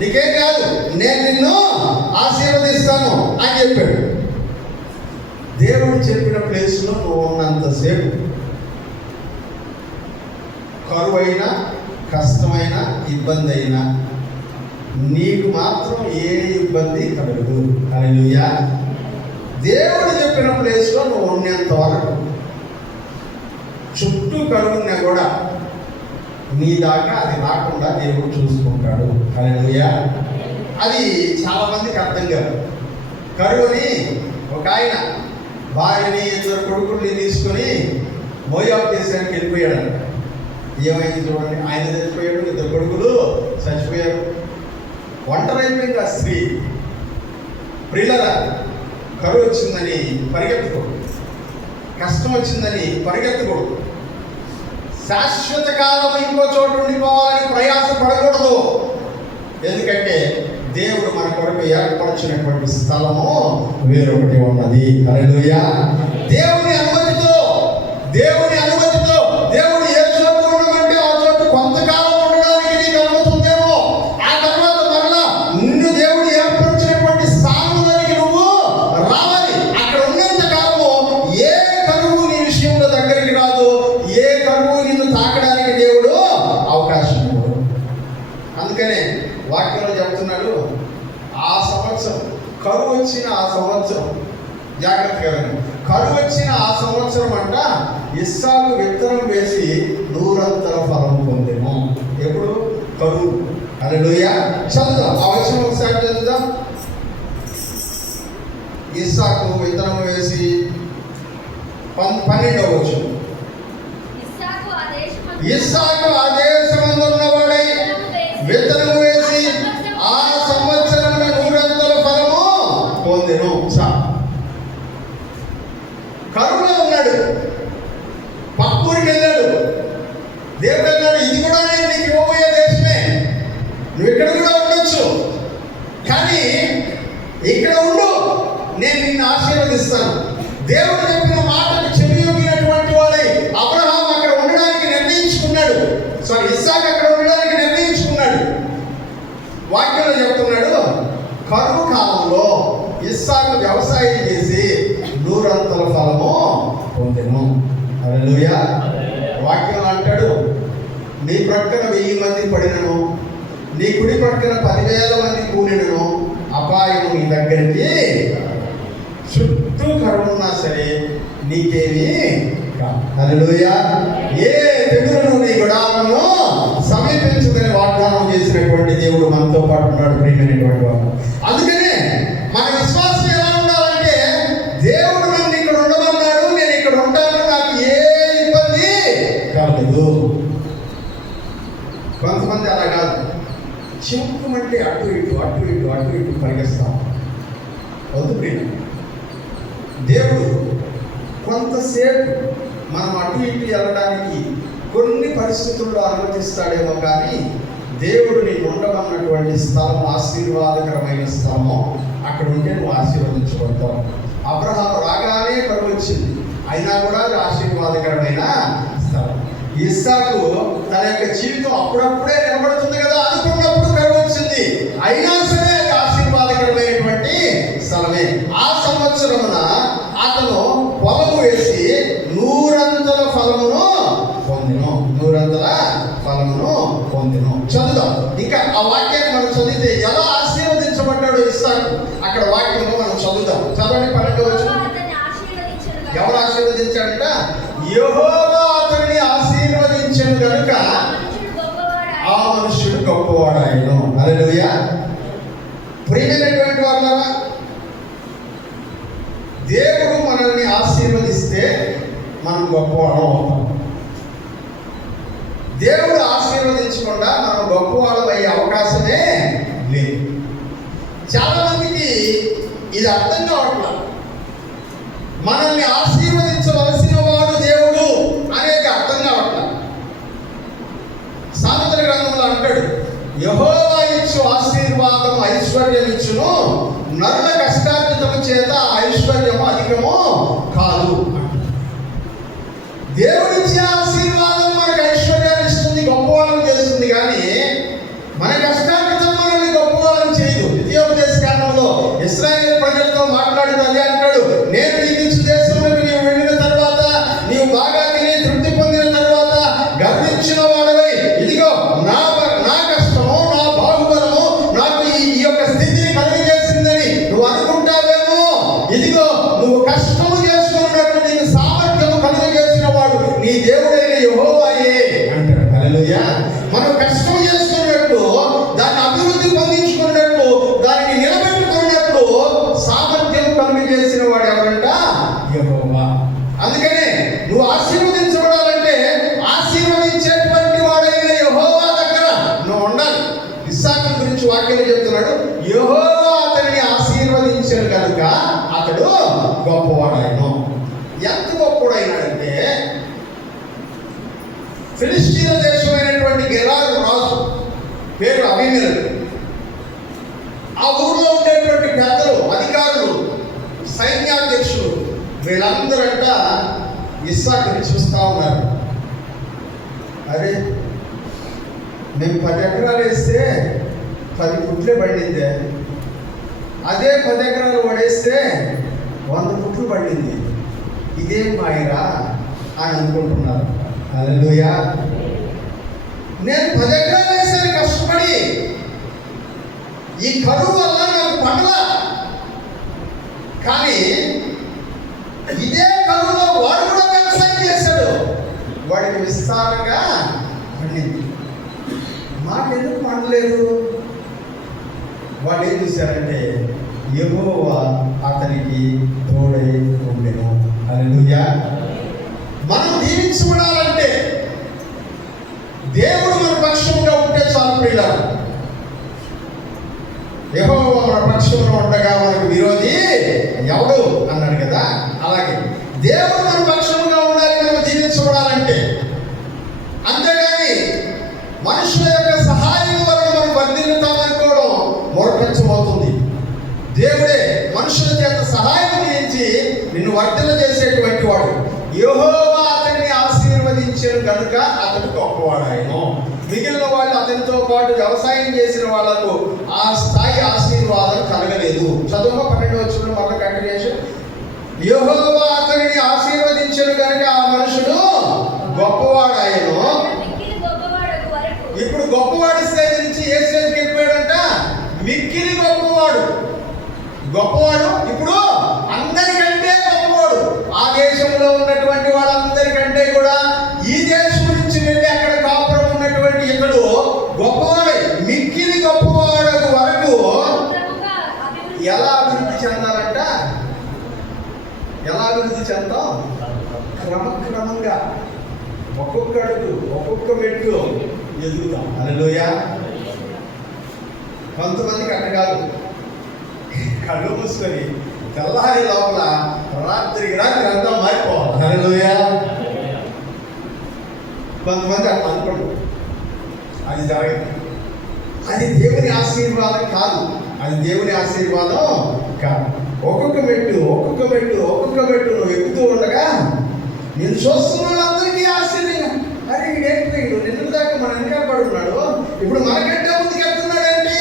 నీకేం కాదు, నేను నిన్ను ఆశీర్వదిస్తాను అని చెప్పాడు. దేవుడు చెప్పిన ప్లేస్లో నువ్వు ఉన్నంతసేపు కరువైనా, కష్టమైన, ఇబ్బంది అయినా నీకు మాత్రం ఏ ఇబ్బంది కలగదు. హల్లెలూయా. దేవుడు చెప్పిన ప్లేస్లో నువ్వు ఉన్నంత వరకు చుట్టూ కరువున్నా కూడా నీ దాకా అది రాకుండా దేవుడు చూసుకుంటాడు. హల్లెలూయా. అది చాలా మందికి అర్థం కాదు. కరువుని ఒక ఆయన భార్యని 2 కొడుకుల్ని తీసుకొని మోయాబు దేశానికి వెళ్ళిపోయాడు. ఏమైంది చూడండి, ఆయన చచ్చిపోయాడు, 2 కొడుకులు చచ్చిపోయారు, ఒంటరైపోయింది ఆ స్త్రీ. ప్రియులారా, కరువు వచ్చిందని పరిగెత్తుకో. కష్టం వచ్చిందని పరిగెత్తకూడదు. శాశ్వత కాలం ఇంకో చోటు ఉండిపోవాలని ప్రయాస పడకూడదు. ఎందుకంటే దేవుడు మన కొరకు ఏర్పరచినటువంటి స్థలము వేరొకటి ఉన్నది. హల్లెలూయా. దేవుని అనుమతితో దేవుడు ఏ చోటు ఉండమంటే ఆ చోటు కొంతకాలం ఉండడానికి నీకు అనుమతి ఉందేమో. ఆ తర్వాత మరలా నిన్ను దేవుడు ఏర్పరిచినటువంటి స్థానంలోనికి నువ్వు రావాలి. అక్కడ ఉన్నంత కాలము ఏ కరువు నీ విషయంలో దగ్గరికి రాదు, ఏ కరువు నిన్ను తాకడానికి దేవుడు అవకాశం ఇవ్వడు. అందుకనే వాక్యంలో చెప్తున్నాడు, ఆ సంవత్సరం కరువు వచ్చిన ఆ సంవత్సరం, జాగ్రత్తగా కరువు వచ్చిన ఆ సంవత్సరం అంట ఇస్సాకు విత్తనం వేసి 100 ఫలం పొందెను. ఎప్పుడు? కరువు. హల్లెలూయా. చదువుదాం ఆ వచనం ఒకసారి చదువుదాం. ఇస్సాకు విత్తనం వేసి 12వ వచనం. ఇస్సాకు ఆ దేశమందు ఉన్నవాడై విత్తనము వేసి ఆ సంవత్సరమున 100 ఫలము పొందెను. కరువులో ఉన్నాడు, పక్కూరికి వెళ్ళాడు. దేవుడు అన్నాడు, ఇది కూడా నేను నీకు ఇవ్వబోయే దేశమే, నువ్వు ఇక్కడ కూడా ఉండొచ్చు, కానీ ఇక్కడ ఉండు, నేను నిన్ను ఆశీర్వదిస్తాను. దేవుడు చెప్పిన మాటకు చెవియొగ్గినటువంటి వాడై అబ్రహాం అక్కడ ఉండడానికి నిర్ణయించుకున్నాడు. ఇస్సాకు అక్కడ ఉండడానికి నిర్ణయించుకున్నాడు. వాక్యంలో చెప్తున్నాడు, కరువు కాలంలో ఇస్సాకు వ్యవసాయం చేసి 100 ఫలము పొందెను. హల్లెలూయా. వాక్యం అంటాడు, నీ ప్రక్కన 1000 మంది పడినను, నీ కుడి ప్రక్కన 10,000 మంది కూలినను అపాయము నీ దగ్గరికి, చుట్టూ కరువున్నా సరే నీకేమి కాదు. హల్లెలూయా. ఏ తెగులును నీ గుడారమును సమీపించదని వాగ్దానం చేసినటువంటి దేవుడు మనతో పాటు ఉన్నాడు. ప్రియమైనటువంటి వాడు, అందుకనే మన విశ్వాసం ఎలా ఉండాలంటే, దేవుడు నన్ను ఇక్కడ ఉండమన్నాడు, నేను ఇక్కడ ఉంటాను, నాకు ఏ ఇబ్బంది కాలేదు. కొంతమంది అలా కాదు, చిక్కుమంటే అటు ఇటు పరిగెస్తాం. వద్దు ప్రియ. దేవుడు కొంతసేపు మనం అటు ఇటు వెళ్ళడానికి కొన్ని పరిస్థితుల్లో అనుమతిస్తాడేమో, కానీ దేవుడు నీకు ఉండమన్నటువంటి స్థలం ఆశీర్వాదకరమైన స్థలము. అక్కడ ఉంటే నువ్వు ఆశీర్వదించబడతావు. అబ్రహాం రాగానే కరువు వచ్చింది, అయినా కూడా అది ఆశీర్వాదకరమైన స్థలం. ఇస్సాకు తన యొక్క జీవితం అప్పుడప్పుడే నిలబడుతుంది కదా అనుకున్నప్పుడు కరువు వచ్చింది, అయినా సరే అది ఆశీర్వాదకరమైనటువంటి స్థలమే. ఆ సంవత్సరమున అతను పొలము వేసి 100 ఫలమును పొందెను. 100 ఫలమును పొందెను. చదువుదాం ఇంకా ఆ వాక్యాన్ని మనం చదివితే ఎలా ఆశీర్వదించబడ్డాడు ఇస్సాకు అక్కడ వాక్యంలో మనం చదువుదాం. చదవండి 12వ వచనం. ఎవరు ఆశీర్వదించాడంట? యెహోవా అతనిని ఆశీర్వదించెను కనుక ఆ మనుష్యుడు గొప్పవాడాయను. హల్లెలూయా. ప్రియమైనటువంటి వాళ్ళారా, దేవుడు మనల్ని ఆశీర్వదిస్తే మనం గొప్పవాళ్ళం అవుతాం. దేవుడు ఆశీర్వదించకుండా మనం గొప్పవాళ్ళం అయ్యే అవకాశమే లేదు. చాలా మందికి ఇది అర్థం కావట్లా. మనల్ని ఆశీర్వదించవలసిన వాడు దేవుడు అనేది అర్థం కావట్లా. సామెతల గ్రంథంలో అంటాడు, యెహోవా ఇచ్చు ఆశీర్వాదము ఐశ్వర్యం ఇచ్చును, నరుల కష్టార్జితము చేత ఐశ్వర్యము అధికము కాదు. దేవుడిచ్చే ఆశీర్వాదం మనకు ఐశ్వర్యాన్ని ఇస్తుంది, గొప్పవాళ్ళని చేస్తుంది, కానీ మన కష్టార్జితం మనల్ని గొప్పవాళ్ళని చేయదు. ద్వితీయోపదేశ కాండంలో ఇశ్రాయేలు ప్రజలతో మాట్లాడుతూ అదే అంటాడు, నేను నీకు ఇచ్చు దేశంలోకి నీవు వెళ్ళిన తర్వాత, నీవు బాగా తిని తృప్తి పొందిన తర్వాత గర్వించిన వాడవై, ఇదిగో నా కష్టము, నా బాహుబలము నాకు ఈ యొక్క స్థితిని కలిగజేసిందని నువ్వు అనుకుంటావేమో. ఇదిగో నువ్వు కష్టము చేసుకున్నట్టు నీకు సామర్థ్యము కలిగజేసిన వాడు నీ దేవుడైన యెహోవాయే అంటాడు. హల్లెలూయా. మనం కష్టం చేసుకున్నట్టు, దాన్ని అభివృద్ధి పొందించుకున్నట్టు, దాన్ని నిలబెట్టుకున్నట్టు సామర్థ్యం కలిగజేసిన వాడు ఎవరంట? యెహోవా. అందుకనే నువ్వు ఆశీర్వదించబడాలంటే ఆశీర్వదించేటువంటి వాడైన యెహోవా దగ్గర నువ్వు ఉండాలి. ఇస్సాకు గురించి వాక్యం చెప్తున్నాడు, యెహోవా అతనిని ఆశీర్వదించాడు కనుక అతడు గొప్పవాడాయను. ఎంత గొప్పవాడు ఫిలిష్తీయుల దేశమైనటువంటి గెరారు రాజు పేరు అబీమెలెకు. ఆ ఊరిలో ఉండేటువంటి పెద్దలు, అధికారులు, సైన్యాధ్యక్షులు వీళ్ళందరంట ఇస్సాకుని చూస్తూ ఉన్నారు. అరే, మేము 10 ఎకరాలు వేస్తే 10 పుట్లే పండిందే, అదే 10 ఎకరాలు పడేస్తే 100 పుట్లు పండింది, ఇదేం మాయరా అని అనుకుంటున్నారు. హల్లెలూయా. నేను 10 ఎకరాలు వేసాను కష్టపడి, ఈ కరువు వల్ల నాకు పండల, కానీ ఇదే కరువులో వాడు కూడా వ్యవసాయం చేశాడు, వాడికి విస్తారంగా పండింది, మాకెందుకు పండలేదు? వాళ్ళు ఏం చూశారంటే యెహోవా అతనికి తోడై ఉండెను. హల్లెలూయా. మనం దీవించబడాలంటే దేవుడు మన పక్షంగా ఉంటే చాలు పిల్లలు. యెహోవా మన పక్షంలో ఉండగా మనకు విరోధి ఎవడు అన్నాడు కదా, అలాగే దేవుడు మన పక్షంగా ఉండాలి మనం జీవించబడాలంటే. అంతేగాని మనుషుల యొక్క సహాయం వలన మనం వర్ధిల్లుతామనుకోవడం మూర్ఖత్వమవుతుంది. దేవుడే మనుషుల చేత సహాయం చేయించి నిన్ను వర్ధిల్ల చేసేటువంటి వాడు. యెహోవా అతన్ని ఆశీర్వదించాడు కనుక అతడు గొప్పవాడాయను. మిగిలిన వాళ్ళు అతనితో పాటు వ్యవసాయం చేసిన వాళ్లకు ఆ స్థాయి ఆశీర్వాదం కలగలేదు. చదువు 12వ వచనంలో మరొక కంటిన్యూషన్. యెహోవా అతనిని ఆశీర్వదించాడు కనుక ఆ మనుషుడు గొప్పవాడాయను. ఇప్పుడు గొప్పవాడి స్థాయి నుంచి ఏ స్థాయికి వెళ్ళిపోయాడంట? మిక్కిలి గొప్పవాడు. గొప్పవాడు ఇప్పుడు అందరికంటే గొప్పవాడు. ఆ దేశంలో ఉన్నటువంటి వాళ్ళందరికంటే కూడా ఈ దేశం నుంచి వెళ్ళి అక్కడ కాపురం ఉన్నటువంటి ఇతడు గొప్పవాడే. మిక్కిలి గొప్పవాడు వరకు ఎలా అభివృద్ధి చెందాలంట? ఎలా అభివృద్ధి చెందాం? క్రమక్రమంగా ఒక్కొక్క అడుగు, ఒక్కొక్క మెట్టు ఎదుగుతాం. హల్లెలూయా. కొంతమందికి అట్ట కాదు, కళ్ళు మూసుకొని తెల్లారి లోపల రాత్రికి అంతా మారిపోవాలి. హల్లెలూయా. కొంతమంది అట్లా అనుకోండి, అది జరగదు. అది దేవుని ఆశీర్వాదం కాదు, అది దేవుని ఆశీర్వాదం కాదు. ఒక్కొక్క మెట్టు ఒక్కొక్క మెట్టు ఒక్కొక్క మెట్టు నువ్వు ఎక్కుతూ ఉండగా నేను చూస్తున్న వాళ్ళందరికీ ఆశ్చర్యంగా, అరే వీడేంటి, నిన్న దాకా మన వెనకాల పడి ఉన్నాడు, ఇప్పుడు మనకంటే ముందుకు వెళ్తున్నాడేంటి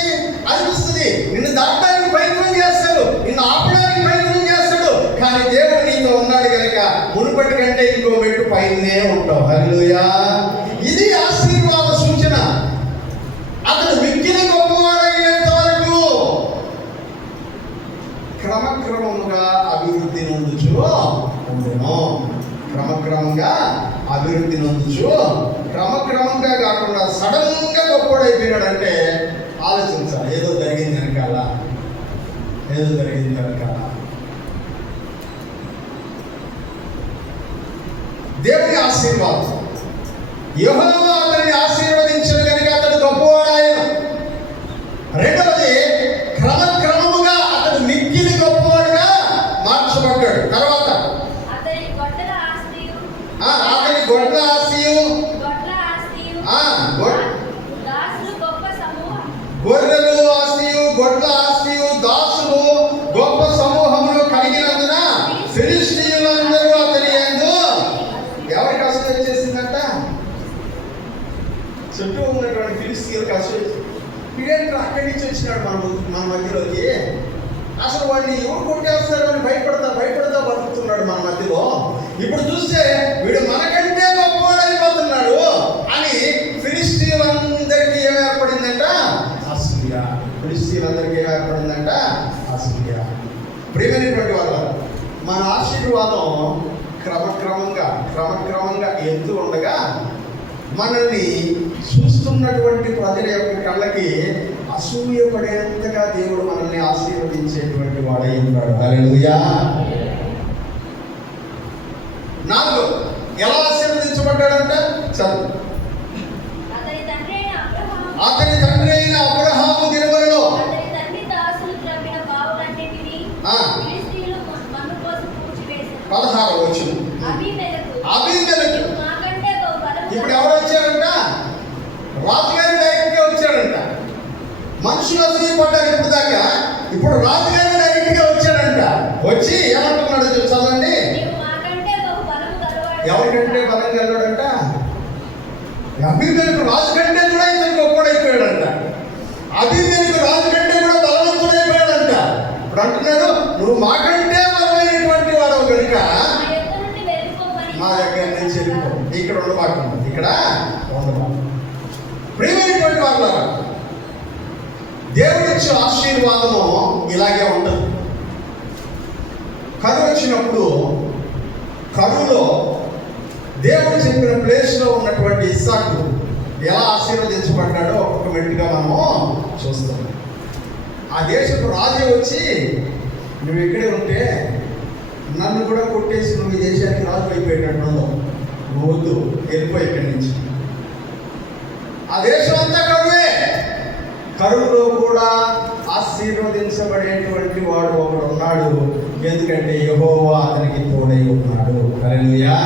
అనిపిస్తుంది. నిన్ను దాటడానికి ప్రయత్నం చేస్తాడు, నిన్ను ఆపడానికి ప్రయత్నం చేస్తాడు, కానీ దేవుడు నీతో ఉన్నాడు కనుక మునుపటి కంటే ఇంకో మెట్టు పైనే ఉంటావు. హల్లెలూయా. ఇది ఆశీర్వాద సూచన. అతడు మిక్కిలి గొప్పవాడయ్యేంత వరకు క్రమక్రమంగా అభివృద్ధి నొందుచు ఉండెను. క్రమక్రమంగా అభివృద్ధి నొందుచు, క్రమక్రమంగా కాకుండా సడన్ గా గొప్పవాడైపోయినాడంటే ఆలోచించాలి, ఏదో జరిగింది వెనకాల, ఏదో జరిగింది వెనకాల. దేవుని ఆశీర్వాదం. యెహోవా అతన్ని ఆశీర్వదించిన కనుక అతడు గొప్పవాడాయను. రెండవది, క్రమక్రమముగా అతడు మిక్కిలి గొప్పవాడుగా మార్చబడ్డాడు. తర్వాత అతని గొడ్ల ఆస్తియు, గొర్రెలు ఆస్తియు, గొడ్ల ఆస్తియు, దాసులు గొప్ప సమూహములు కలిగినందున ఫిలిష్తీయులందరూ అతని యందు ఎవరికి అసూయ వచ్చేసిందంట? చుట్టూ ఉన్నటువంటి ఫిలిష్తీయులకు అసూయ. వీడేంటి అక్కడి నుంచి వచ్చినాడు మన మధ్యలోకి, అసలు వాడిని ఎవరు కొట్టేస్తారో అని భయపడతా బతుకుతున్నాడు మన మధ్యలో. ఇప్పుడు చూస్తే వీడు మనకంటే గొప్పవాడైపోతున్నాడు అని ఫిలిష్తీయులందరికీ ఏం ఏర్పడిందంట? అసూయ. ఫిలిష్తీయులందరికీ ఏం ఏర్పడిందంట? అసూయ. ప్రియమైనటువంటి వాళ్ళ, మన ఆశీర్వాదం క్రమక్రమంగా ఎత్తు ఉండగా మనల్ని చూస్తున్నటువంటి ప్రజల యొక్క కళ్ళకి అసూయపడేంతగా దేవుడు మనల్ని ఆశీర్వదించేటువంటి వాడై ఉన్నాడు. హల్లెలూయా. నాకు ఎలా ఆశీర్వదించబడ్డాడంట? చదువు. అతని తండ్రి అయిన అబ్రహాము దినములలో 16వ వచనం. అబీమెలెకు. ఇప్పుడు ఎవరు వచ్చారు? రాజుగారి డైరెక్ట్గా వచ్చాడంట. మనుషులు అసూయపడ్డారు ఇప్పుడు దాకా, ఇప్పుడు రాజుగారి డైరెక్ట్గా వచ్చాడంట. వచ్చి ఏమంటున్నాడు చదవండి. ఎవరికంటే బలం గెలవాడంట? అభిమేలకు రాజు కంటే కూడా ఇతను గొప్పడైపోయాడంట. అభిమేలకు రాజు కంటే కూడా బలవంతుడైపోయాడంట. ఇప్పుడు అంటున్నాడు, నువ్వు మాకంటే బలమైనటువంటి వాడు కనుక మా దగ్గర నుంచి వెళ్ళిపో, ఇక్కడ ఉండబాకు, ఇక్కడ ఉండబాకు. ప్రియమైనటువంటి వాళ్ళ, దేవుడిచ్చే ఆశీర్వాదము ఇలాగే ఉంటుంది. కరువు వచ్చినప్పుడు కరువులో దేవుడు చెప్పిన ప్లేస్లో ఉన్నటువంటి ఇస్సాకు ఎలా ఆశీర్వదించబడ్డాడో ఒక్కొక్క మెట్టుగా మనము చూస్తాం. ఆ దేశపు రాజు వచ్చి, నువ్వు ఇక్కడే ఉంటే నన్ను కూడా కొట్టేసి నువ్వు ఈ దేశానికి రాజు అయిపోయేటట్టు, నువ్వు వద్దు, వెళ్ళిపోయి ఇక్కడి నుంచి. ఆ దేశం అంతా కరువే. కరువులో కూడా ఆశీర్వదించబడేటువంటి వాడు ఒకడు ఉన్నాడు. ఎందుకంటే యెహోవా అతనికి తోడై ఉన్నాడు. హల్లెలూయా.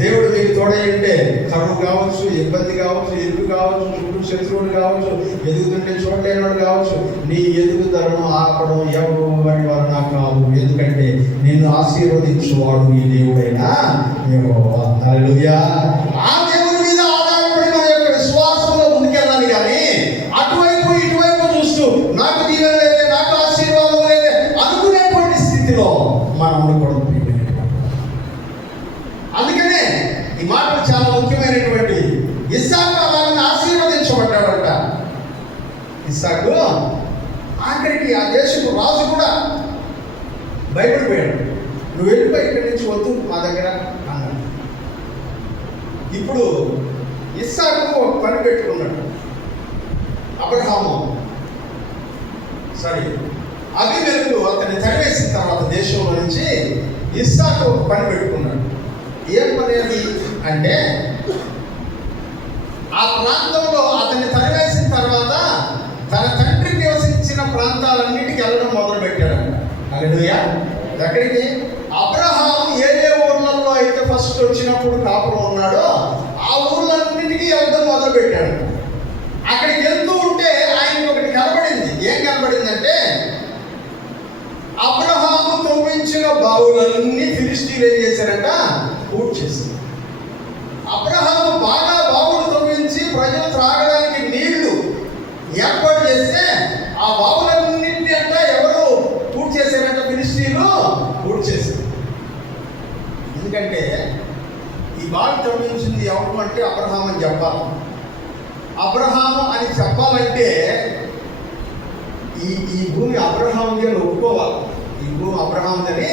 దేవుడు మీకు తోడై ఉంటే కరువు కావచ్చు, ఇబ్బంది కావచ్చు, ఇరుకు కావచ్చు, చుట్టూ శత్రువులు కావచ్చు, ఎదుగుతుంటే చూడలేనివాడు కావచ్చు, నీ ఎదుగుదలను ఆపడం ఎవరి వలన కాదు. ఎందుకంటే నిన్ను ఆశీర్వదించువాడు నీ దేవుడైన యెహోవా. హల్లెలూయా. ఆ దేవుడి మీద ఆధారపడి మన యొక్క విశ్వాసంలో ముందుకెళ్ళాలి. కానీ అటువైపు ఇటువైపు చూస్తూ నాకు దీవెన లేదే, నాకు ఆశీర్వాదం లేదే అనుకునేటువంటి స్థితిలో మనం ఉండకూడదు. అందుకనే ఈ మాటలు చాలా ముఖ్యమైనటువంటి. ఇస్సాకు అలాగే ఆశీర్వదించబడ్డాడంట. ఇస్సాకు ఆఖరికి ఆ దేశపు రాజు కూడా భయపడిపోయాడు. నువ్వు వెళ్ళిపోయి ఇక్కడి నుంచి వద్దు మా దగ్గర అన్నాడు. ఇప్పుడు ఇస్సాకు ఒక పని పెట్టుకున్నాడు. అబీమెలెకు అతన్ని తరివేసిన తర్వాత దేశంలో నుంచి ఇస్సాకు ఒక పని పెట్టుకున్నాడు. ఏం పని అది అంటే, ఆ ప్రాంతంలో అతన్ని తరివేసిన తర్వాత తన తండ్రి నివసించిన ప్రాంతాలన్నిటికీ వెళ్ళడం మొదలు పెట్టాడంట. హల్లెలూయా. ఎక్కడికి? అబ్రహాం ఏ ఊర్లలో అయితే ఫస్ట్ వచ్చినప్పుడు కాపురం ఉన్నాడో ఆ ఊర్లన్నిటికీ వెళ్ళడం మొదలు పెట్టాడు. అక్కడికి వెళ్తూ ఉంటే ఆయనకి ఒకటి కనబడింది. ఏం కనబడిందంటే, అబ్రహాము తవ్వించిన బావులన్నీ ఫిలిష్తీయులు ఏం చేశారంట? పూర్తి చేశారు. అబ్రహాము బాగా బావులు తవ్వించి ప్రజలు త్రాగడానికి నీళ్లు ఏర్పాటు చేస్తే ఆ బావులన్నింటినీ అంట ఎవరు పూర్తి చేశారంట? ఫిలిష్తీయులు పూర్తి చేశారు. ఎందుకంటే ఈ బావి తవ్వించింది ఎవరు అంటే అబ్రహాం అని చెప్పాలి. అబ్రహాము అని చెప్పాలంటే ఈ భూమి అబ్రహాంది అని ఒప్పుకోవాలి. ఈ భూమి అబ్రహాందని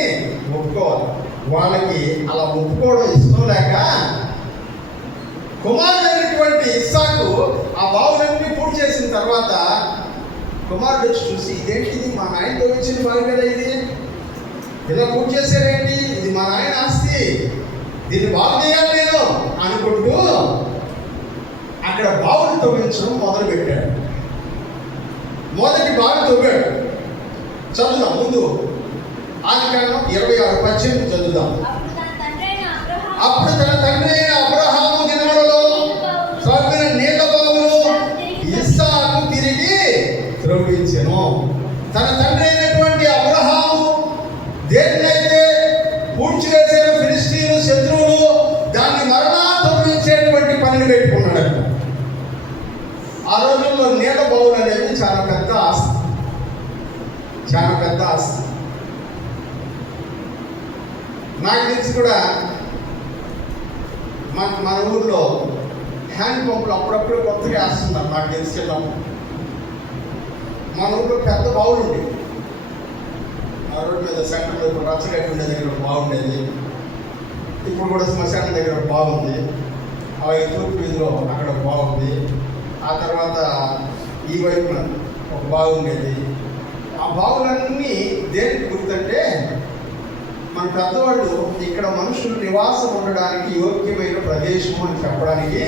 ఒప్పుకోవాలి. వాళ్ళకి అలా ఒప్పుకోవడం ఇష్టం లేక కుమారుడైనటువంటి ఇస్సాకు ఆ బావులన్నీ పూర్తి చేసిన తర్వాత కుమారుడు వచ్చి చూసి, ఇదేంటిది మా నాయనతో వచ్చిన బావి కదా, ఇది ఇలా పూర్తి చేశారేంటి, ఇది మా నాయన ఆస్తి, దీన్ని బాగు చేయాలి నేను అనుకుంటూ అక్కడ బావులు తవ్వించడం మొదలు పెట్టాడు. మొదటి బావి తవ్వాడు. చదువుదాం ముందు ఆదికాండం 26:18 చదువుదాం. అప్పుడు తన తండ్రి అయిన అబ్రహాము దినాలలో త్రవ్విన నీళ్ల బావులు ఇస్సాకు తిరిగి త్రవ్వించెను. తన తండ్రి అయినటువంటి అబ్రహాము దేన్నైతే పూడ్చి వేసిన ఫిలిష్తీయులు శత్రువులు దాన్ని మరలా తవ్వించేటువంటి పనిని పెట్టుకున్నాడు. ఆ రోజుల్లో నీళ్ల బావులు అనేది చాలా పెద్ద ఆస్తి, చాలా పెద్ద ఆస్తి. నాకు తెలిసి కూడా మన ఊర్లో హ్యాండ్ పంపులు అప్పుడప్పుడు కొత్తగా వేస్తున్నారు. నాకు తెలిసి మన ఊర్లో పెద్ద బావులు ఉండేవి. ఆ రోడ్డు మీద సెంటర్లో ఇప్పుడు రచ్చగట్టు ఉండే దగ్గర బాగుండేది. ఇప్పుడు కూడా శ్మశానం దగ్గర బాగుంది. అలాగే తూర్పు వీధిలో అక్కడ బాగుంది. ఆ తర్వాత ఈ వైపున ఒక బాగుండేది. ఆ బావులన్నీ దేనికి గుర్తంటే, మన పెద్దవాళ్ళు ఇక్కడ మనుషులు నివాసం ఉండడానికి యోగ్యమైన ప్రదేశం అని చెప్పడానికి.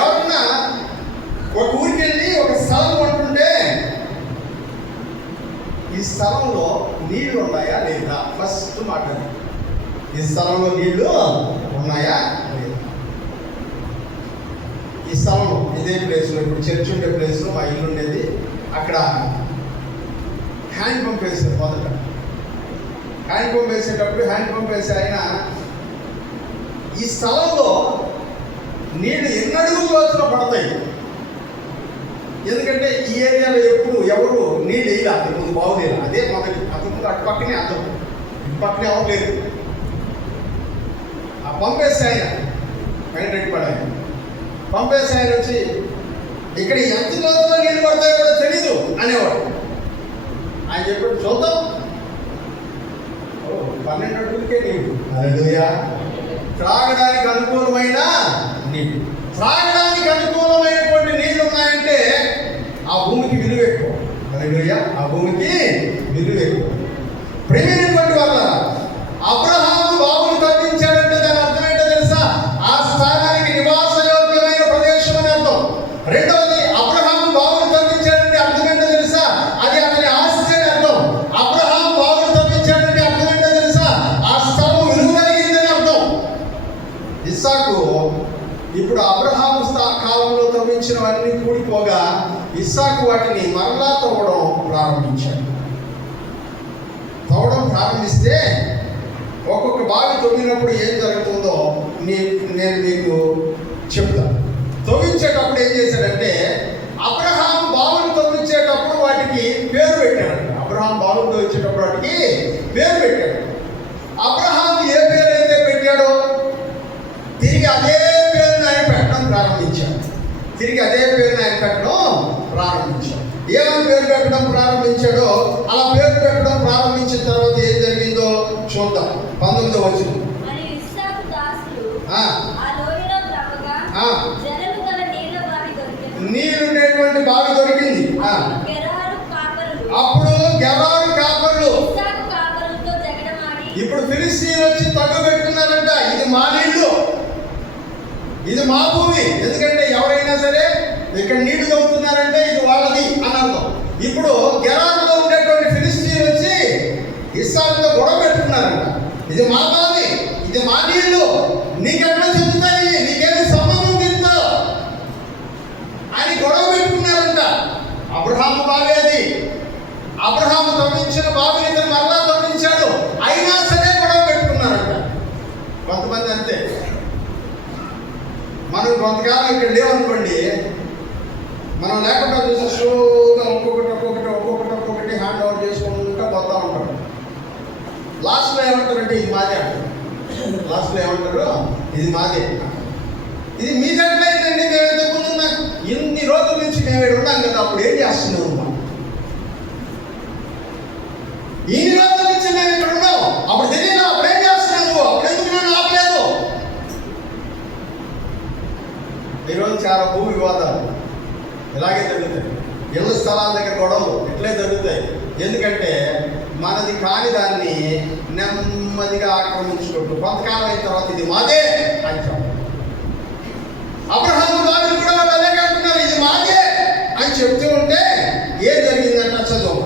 ఎవరన్నా ఒక ఊరికి వెళ్ళి ఒక స్థలం ఉంటుంటే, ఈ స్థలంలో నీళ్లు ఉన్నాయా లేదా ఫస్ట్ మాట్లాడి, ఈ స్థలంలో నీళ్లు ఉన్నాయా లేదా. స్థలం ఇదే ప్లేస్లో, ఇప్పుడు చర్చ్ ఉండే ప్లేస్లో మా ఇల్లు ఉండేది. అక్కడ హ్యాండ్ పంప్ వేశారు. మొదట హ్యాండ్ పంప్ వేసేటప్పుడు హ్యాండ్ పంప్ వేసే ఆయన ఈ స్థలంలో నీళ్ళు ఎన్ని అడుగుల లోతులో పడతాయి, ఎందుకంటే ఈ ఏరియాలో ఎప్పుడు ఎవరు నీళ్ళు వేయాలి, అంతకుముందు బాగులేదు. అదే మొదటి, అంతకుముందు అటు పక్కనే అర్థం, ఇటు పక్కనే ఎవరు లేదు. ఆ పంపేసి ఆయన వెంకటరెడ్డి పడాలి పంపేసి ఆయన వచ్చి ఇక్కడ ఎంత లోతులో నీళ్ళు పడతాయో కూడా తెలీదు అనేవాడు. ఆయన చెప్పాడు, చూద్దాం. 12 అడుగులకే నీళ్ళు. హల్లెలూయా. త్రాగడానికి అనుకూలమైన నీళ్ళు, త్రాగడానికి అనుకూలమైనటువంటి నీళ్ళు ఉన్నాయంటే ఆ భూమికి విలువ ఎక్కువ. హల్లెలూయా. ఆ భూమికి విలువ ఎక్కువ. ప్రేమైనటువంటి వాళ్ళ అబ్రహాము బావులు కట్టించాడంటే దాని అర్థం ఏంటో తెలుసా? ఆ స్థానానికి నివాసయోగ్యమైన ప్రదేశం అని అర్థం. రెండవది, అబ్రహాము బావులు కట్టించాడంటే అర్థం ఏంటో తెలుసా? అది అతని ఆస్తి అని అర్థం. అబ్రహాము బావులు కట్టించాడంటే అర్థం ఏంటో తెలుసా? ఆ స్థలం విలువ కలిగిందని అర్థం. ఇస్సాకు ఇప్పుడు అబ్రహాము కాలంలో తవ్వించినవన్నీ కూడిపోగా ఇస్సాకు వాటిని మరలా తవ్వడం ప్రారంభించాడు. తవ్వడం ప్రారంభిస్తే ఒక్కొక్క బావి తవ్వినప్పుడు ఏం జరుగుతుందో నేను మీకు చెప్తాను. తవ్వించేటప్పుడు ఏం చేశాడంటే, అబ్రహాం బావులు తవ్వించేటప్పుడు వాటికి పేరు పెట్టాడు. అబ్రహాం బావులు తవ్వించేటప్పుడు వాటికి పేరు పెట్టాడు. అబ్రహాం ఏ పేరు అయితే పెట్టాడో తిరిగి అదే పేరుని ఆయన పెట్టడం ప్రారంభించాడు. ఏమని పేరు పెట్టడం ప్రారంభించాడో అలా పేరు పెట్టడం ప్రారంభించిన తర్వాత ఏం జరిగిందో చూద్దాం. 19వ వచనం. నీళ్ళుండేటువంటి బావి దొరికింది. అప్పుడు గెరారు కాపరులు ఇప్పుడు ఫిలిస్తీన్లు వచ్చి తగ్గు పెట్టుకున్నారంట, ఇది మా నీళ్లు, ఇది మా భూమి. ఎందుకంటే ఎవరైనా సరే ఇక్కడ నీళ్లు తవ్వుతున్నారంటే ఇది వాళ్ళది అని అర్థం. ఇప్పుడు గెరారులో ఉండేటువంటి ఫిలిస్తీన్లు వచ్చి ఇస్సాకుతో గొడవ పెట్టుకున్నారంట, ఇది మా బావి, ఇది మా నీళ్లు, నీకెక్కడ చెందుతాయి, నీకేమి సంబంధం తిందో అని గొడవ పెట్టుకున్నారంట. అబ్రహాము బావి అది. అబ్రహాము తవ్వించిన బావిని ఇతను మరలా తవ్వించాడు, అయినా సరే గొడవ పెట్టుకున్నారంట. కొంతమంది అంతే, మనం కొంతకాలం ఇక్కడ లేవనుకోండి, మనం లేకుండా చూసి స్లోగా ఒక్కొక్కటి హ్యాండ్ ఓవర్ చేసుకుంటూ పోతా ఉంటాం. లాస్ట్లో ఏమంటారంటే ఇది మాదే అంటారు. లాస్ట్లో ఏమంటారు, ఇది మాదే, ఇది మీ దగ్గరైందండి, మేము ఎదుర్కొన్నా ఇన్ని రోజుల నుంచి మేము ఇక్కడ ఉన్నాం కదా, అప్పుడు ఏం చేస్తున్నాము? ఇన్ని రోజుల నుంచి మేము ఇక్కడ ఉన్నాం, అప్పుడు తెలియదు, అప్పుడు ఏం చేస్తున్నావు, అప్పుడు ఎందుకు నేను ఆపలేదు? ఈరోజు చాలా భూ వివాదాలు ఇలాగే జరుగుతాయి. ఇళ్ళ స్థలాల దగ్గర గొడవలు ఇట్లే జరుగుతాయి. ఎందుకంటే మనది కాని దాన్ని నెమ్మదిగా ఆక్రమించుకుంటూ కొంతకాలం అయిన తర్వాత ఇది మాదే అని చెప్పారు. అబ్రహాము బావిని కూడా వాళ్ళు అదే అంటున్నారు, ఇది మాదే అని చెప్తూ ఉంటే ఏం జరిగిందంట చదువు.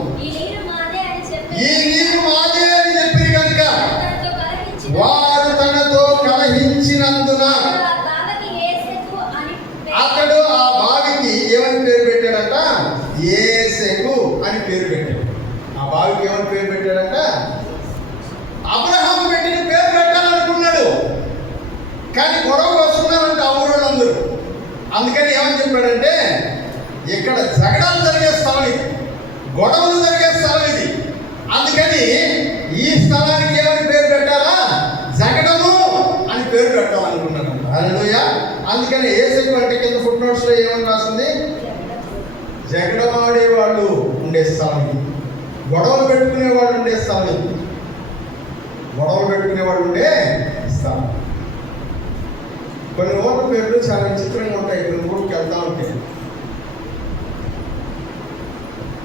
ఈ నీరు మాదే అని చెప్పి కనుక వారు తనతో కలహించినందున అతడు ఆ బావికి ఏమని పేరు పెట్టాడంట? ఏసెకు అని పేరు పెట్టాడు. ఆ బావికి ఏమని పేరు పెట్టాడంట? అబ్రహాము పెట్టిన పేరు పెట్టాలనుకున్నాడు, కానీ గొడవలు వస్తున్నారంట ఆ ఊళ్ళందరూ. అందుకని ఏమని చెప్పాడంటే, ఇక్కడ జగడాలు జరిగే స్థలం ఇది, గొడవలు జరిగే స్థలం ఇది, అందుకని ఈ స్థలానికి ఏమని పేరు పెట్టాలా? జగడము అని పేరు పెట్టాలనుకున్నాడు. హల్లెలూయా. అందుకని ఏసెకు అంటే కింద ఫుట్ నోట్స్లో ఏమని రాసింది? జగడమాడే వాళ్ళు ఉండే స్థలం ఇది, గొడవలు పెట్టుకునే వాళ్ళు ఉండే స్థలం ఇది, గొడవలు పెట్టుకునే వాళ్ళు ఉండే స్థలం. కొన్ని ఊర్ల పేర్లు చాలా విచిత్రంగా ఉంటాయి. కొన్ని ఊరికి వెళ్తా ఉంటే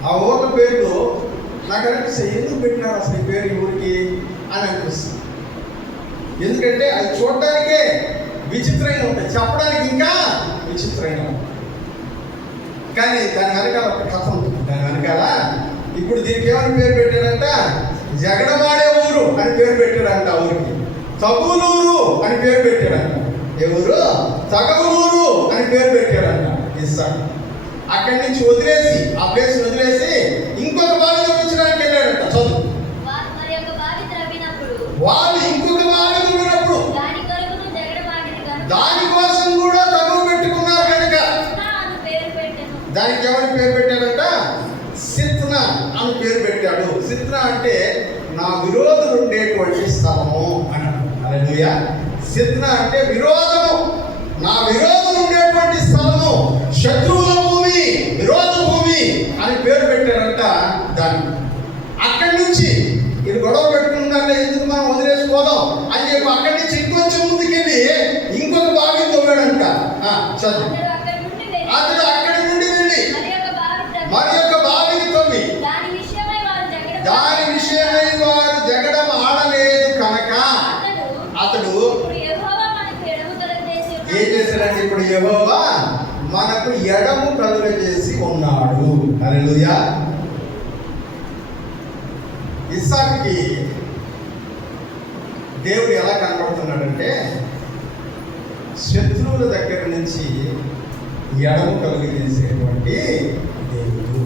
ఆ ఊర్ల పేర్లు నాకు అనిపిస్తాయి, ఎందుకు పెట్టినారు అసలు ఈ పేరు ఈ ఊరికి అని అనిపిస్తుంది. ఎందుకంటే అది చూడటానికే విచిత్రంగా ఉంటాయి, చెప్పడానికి ఇంకా విచిత్రంగా ఉంటాయి. కానీ దాని వెనకాల ఒక కథ ఉంటుంది. దాని వెనకాల ఇప్పుడు దీనికి ఏమని పేరు పెట్టాడంట? జగడమాడే ఊరు అని పేరు పెట్టాడంట. ఆ ఊరికి తగులూరు అని పేరు పెట్టాడంట. ఏ ఊరు? తగవులూరు అని పేరు పెట్టాడంట. ఇస్సాకు. అక్కడి నుంచి వదిలేసి, ఆ ప్లేస్ వదిలేసి ఇంకొక బావి చూపించడానికి వెళ్ళాడంట. చదువు. వాళ్ళు ఇంకొక బావి చూపినప్పుడు దానికోసం కూడా తగువ పెట్టుకున్నారు కనుక దానికి ఎవరి పేరు పెట్టాడంట? సిత్నా అని పేరు పెట్టాడు. సిత్నా అంటే నా విరోధులు ఉండేటువంటి స్థలము అని. హల్లెలూయా. సిత్నా అంటే విరోధము, నా విరోధులు ఉండేటువంటి స్థలము, శత్రువుల భూమి, విరోధ భూమి అని పేరు పెట్టారంట దాన్ని. అక్కడి నుంచి ఇది గొడవ పెట్టుకుంటే ఎందుకు మనం వదిలేసిపోదాం అని చెప్పి అక్కడి నుంచి ఇంకొంచెం ముందుకెళ్ళి ఇంకొక బావి తవ్వాడంట. చదువు. అతడు అక్కడి నుండి వెళ్ళి మరి యొక్క బావిని తవ్వి దాని విషయమై వారు జగడం ఆడలేదు కనుక అతడు ఏం చేశాడంటే ఇప్పుడు యెహోవా మనకు ఎడము కలుగజేసి ఉన్నాడు. హల్లెలూయా. ఇస్సాకుకి దేవుడు ఎలా కనబడుతున్నాడంటే శత్రువుల దగ్గర నుంచి ఎడము కలుగజేసేటువంటి దేవుడు.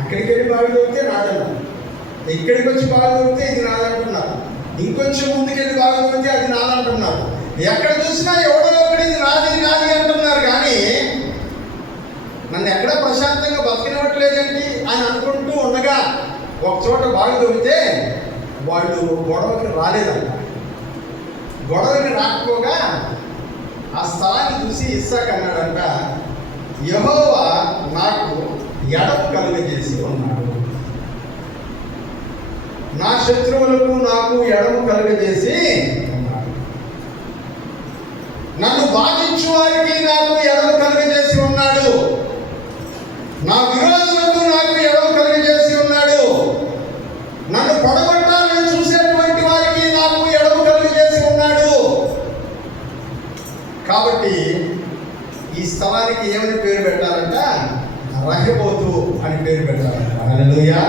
అక్కడికి వెళ్ళి బావి దొరికితే నాదన్నారు, ఇక్కడికి వచ్చి బావి దొరికితే ఇది నాదంటున్నారు, ఇంకొంచెం ముందుకెళ్ళి బావి దొరికితే అది నాదంటున్నారు. ఎక్కడ చూసినా ఎవడో ఒకటి ఇది నాది అంటున్నారు. కానీ నన్ను ఎక్కడ ప్రశాంతంగా బతికినట్లేదండి అని అనుకుంటూ ఉండగా ఒక చోట బావి దొరికితే వాళ్ళు గొడవకి రాలేదంట. గొడవకి రాకపోగా ఆ స్థలాన్ని చూసి ఇస్సాకు అన్నాడంట, యెహోవా నాకు ఎడము కలుగజేసి ఉన్నాడు, నా శత్రువులకు నాకు ఎడము కలుగజేసి ఉన్నాడు, నన్ను బాధించు వారికి నాకు ఎడము కలుగజేసి ఉన్నాడు, నా విరోధులకు నాకు ఎడము కలుగజేసి ఉన్నాడు, నన్ను పడగొట్టాలని చూసేటువంటి వారికి నాకు ఎడము కలుగజేసి ఉన్నాడు. కాబట్టి ఈ స్థలానికి ఏమని పేరు పెట్టాలంట? రహెబోతు అని పేరు పెట్టాలంట. హల్లెలూయా.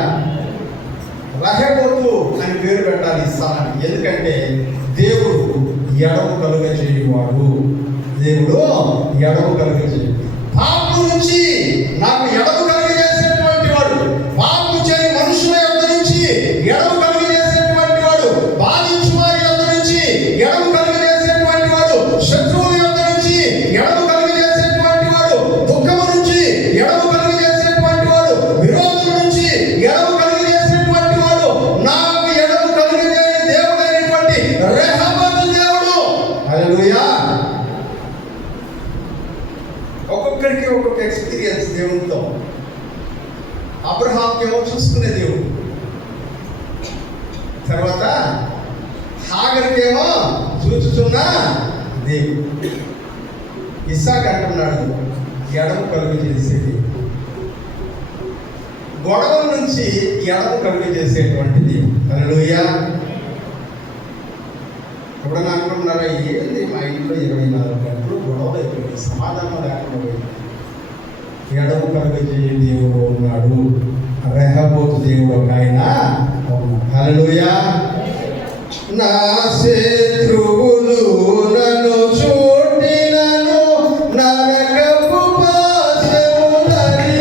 రహెబోతు అని పేరు పెట్టాలి ఈ స్థలానికి. ఎందుకంటే దేవుడు ఎడము కలుగజేయువాడు. దేవుడు ఎడము కలుగజేయు. పాపం నుంచి నాకు ఎడము కలుగజేసేటువంటి వాడు, పాపం చేయని మనుషుల యొద్ద నుంచి ఎడము కలుగజేసేటువంటి వాడు, బాధించు వారి యొద్ద నుంచి ఎడము కలుగజేసేటువంటి వాడు, శత్రువుల యొద్ద నుంచి ఎడము కలుగజేసేటువంటి వాడు, దుఃఖము నుంచి ఎడము కలుగజేసేటువంటి వాడు, విరోధం నుంచి ఎడము కలుగజేసేటువంటి వాడు, నాకు ఎడము కలుగజేయని దేవుడు అయినటువంటి రెహోబోతు దేవుడు. హల్లెలూయా. ఒక్కొక్కడికి ఒక్కొక్క ఎక్స్పీరియన్స్ దేవునితో. అబ్రహాంకి ఏమో చూసుకునే దేవుడు, తర్వాత హాగర్కి ఏమో చూచుచున్న దేవుడు. ఇస్సాకు అంటున్నాడు ఎడము కలుగు చేసేది, గొడవల నుంచి ఎడము కలుగు చేసేటువంటి దేవుడు. హల్లెలూయా. ఎప్పుడన్నా అనుకుంటున్నారా, ఏంది మా ఇంట్లో 24 గంటలు గొడవలు అయిపోయింది, సమాధానం లేకుండా పోయింది. ఎడము కలుగు చేయ దేవుడు ఉన్నాడు, రెహోబోతు దేవుడు ఒక ఆయన ఉన్నాడు. హల్లెలూయా. నా శత్రువులు నన్ను చూటినను నరకపు పాశములని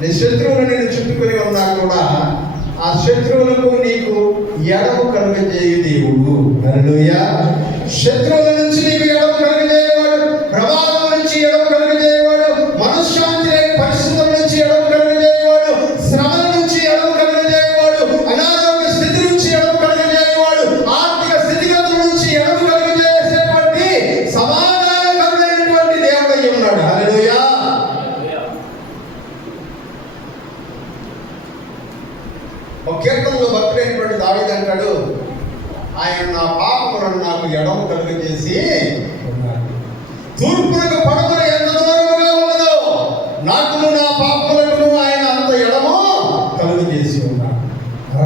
నీ శత్రువులు నేను చుట్టుకొని ఉన్నా కూడా ఆ శత్రువులకు నీకు ఎడము కలుగజేయు దేవుడు. హల్లెలూయా. శత్రువుల నుంచి నీకు ఎడము కలుగజేయవాడు, ప్రమాదం నుంచి ఎడము కలుగజేయవాడు, మనశ్శాంతి లేని ఆయన నా పాపములను నాకు ఎడమ కలుగజేసి ఉన్నాడు. తూర్పునకు పడమర ఎంత దూరముగా ఉన్నదో నాకును నా పాపములను ఆయన అంత ఎడము కలుగజేసి ఉన్నాడు.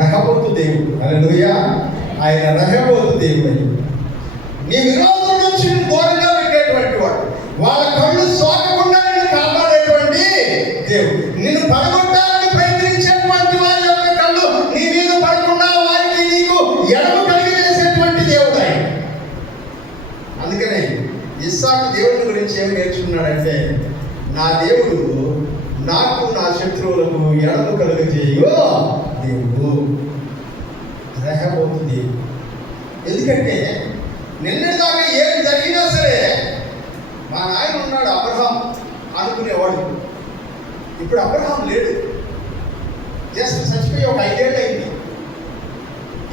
రెహబోతు దేవుడు, హల్లెలూయా. ఆయన రెహబోతు దేవుడు. నీ విరోధుల నుంచి నిన్ను దూరంగా పెట్టేటువంటి వాడు, వాళ్ళ కళ్ళు సోకకుండా నిన్ను కాపాడేటువంటి దేవుడు, నిన్ను పడగొట్టాలని ప్రయత్నించేటువంటి వారి యొక్క కళ్ళు నీ మీద పడకుండా వారికి నీకు ఎడమ కలిగజేసేటువంటి దేవుడు ఆయన. అందుకనే ఇస్సాకు దేవుడి గురించి ఏం నేర్చుకున్నాడంటే, నా దేవుడు నాకు నా శత్రువులకు ఎడమ కలుగజేయు దేవుడు, రెహబోతు దేవుడు. ఎందుకంటే నిన్నటిదాకా ఏం జరిగినా సరే మా నాయన ఉన్నాడు అబ్రహాం అనుకునేవాడు. ఇప్పుడు అబ్రహాం లేడు, జస్ట్ చచ్చిపోయి ఒక 5 ఏళ్ళు అయింది.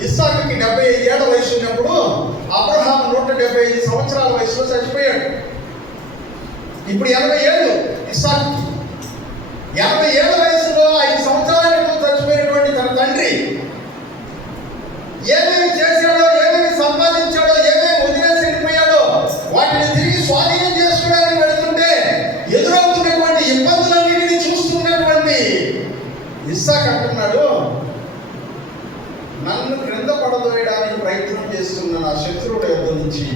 ఇస్సాకుకి 75 ఏళ్ల వయసు ఉన్నప్పుడు అబ్రహాం 175 సంవత్సరాల వయసులో చచ్చిపోయాడు. ఇప్పుడు 80 ఏళ్ళు ఇస్సాకుకి. 80 ఏళ్ల వయసులో 5 సంవత్సరాల క్రితం చచ్చిపోయినటువంటి తన తండ్రి ఏమేమి చేశాడో, ఏమేమి సంపాదించాడో, ఏమేమి వదిలేసి వెళ్ళిపోయాడో వాటిని తిరిగి స్వాధీనం చేసుకోవడానికి వెళుతుంటే ఎదురవుతున్నటువంటి ఇబ్బందులన్నింటినీ చూస్తున్నటువంటి ఇస్సాకు అంటున్నాడు, నన్ను క్రింద పడదోయడానికి ప్రయత్నం చేస్తున్న నా శత్రువుల యొద్ద నుంచి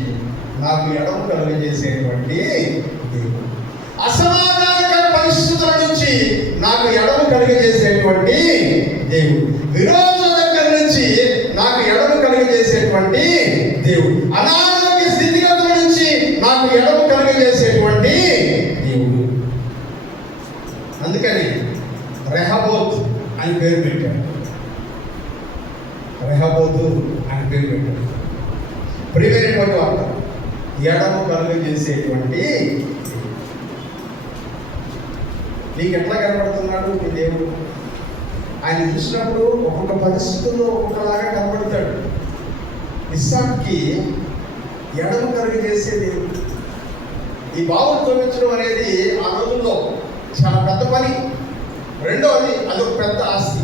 నాకు ఎడమ కలుగజేసేటువంటి దేవుడు, అసమాధానకర పరిస్థితుల నుంచి నాకు ఎడమ కలుగజేసేటువంటి దేవుడు, విరోధుల దగ్గర నుంచి నాకు ఎడమ కలుగజేసేటువంటి దేవుడు, అనారోగ్య స్థితిగతుల నుంచి నాకు ఎడమ కలుగజేసేటువంటి దేవుడు. అందుకని రెహబోత్ అని పేరు పెట్టాడు. రెహబోతు అని పేరు పెట్టాడు. ప్రియమైనటువంటి వారు, ఎడమ కలుగజేసేటువంటి నీకు ఎట్లా కనబడుతున్నాడు మీ దేవుడు? ఆయన చూసినప్పుడు ఒక్కొక్క పరిస్థితుల్లో ఒక్కొక్కలాగా కనబడతాడు. ఇస్సాకుకి ఎడమ కలుగజేసే దేవుడు. ఈ బావులు తోమించడం అనేది ఆ రోజుల్లో చాలా పెద్ద పని. రెండవది అదొక పెద్ద ఆస్తి.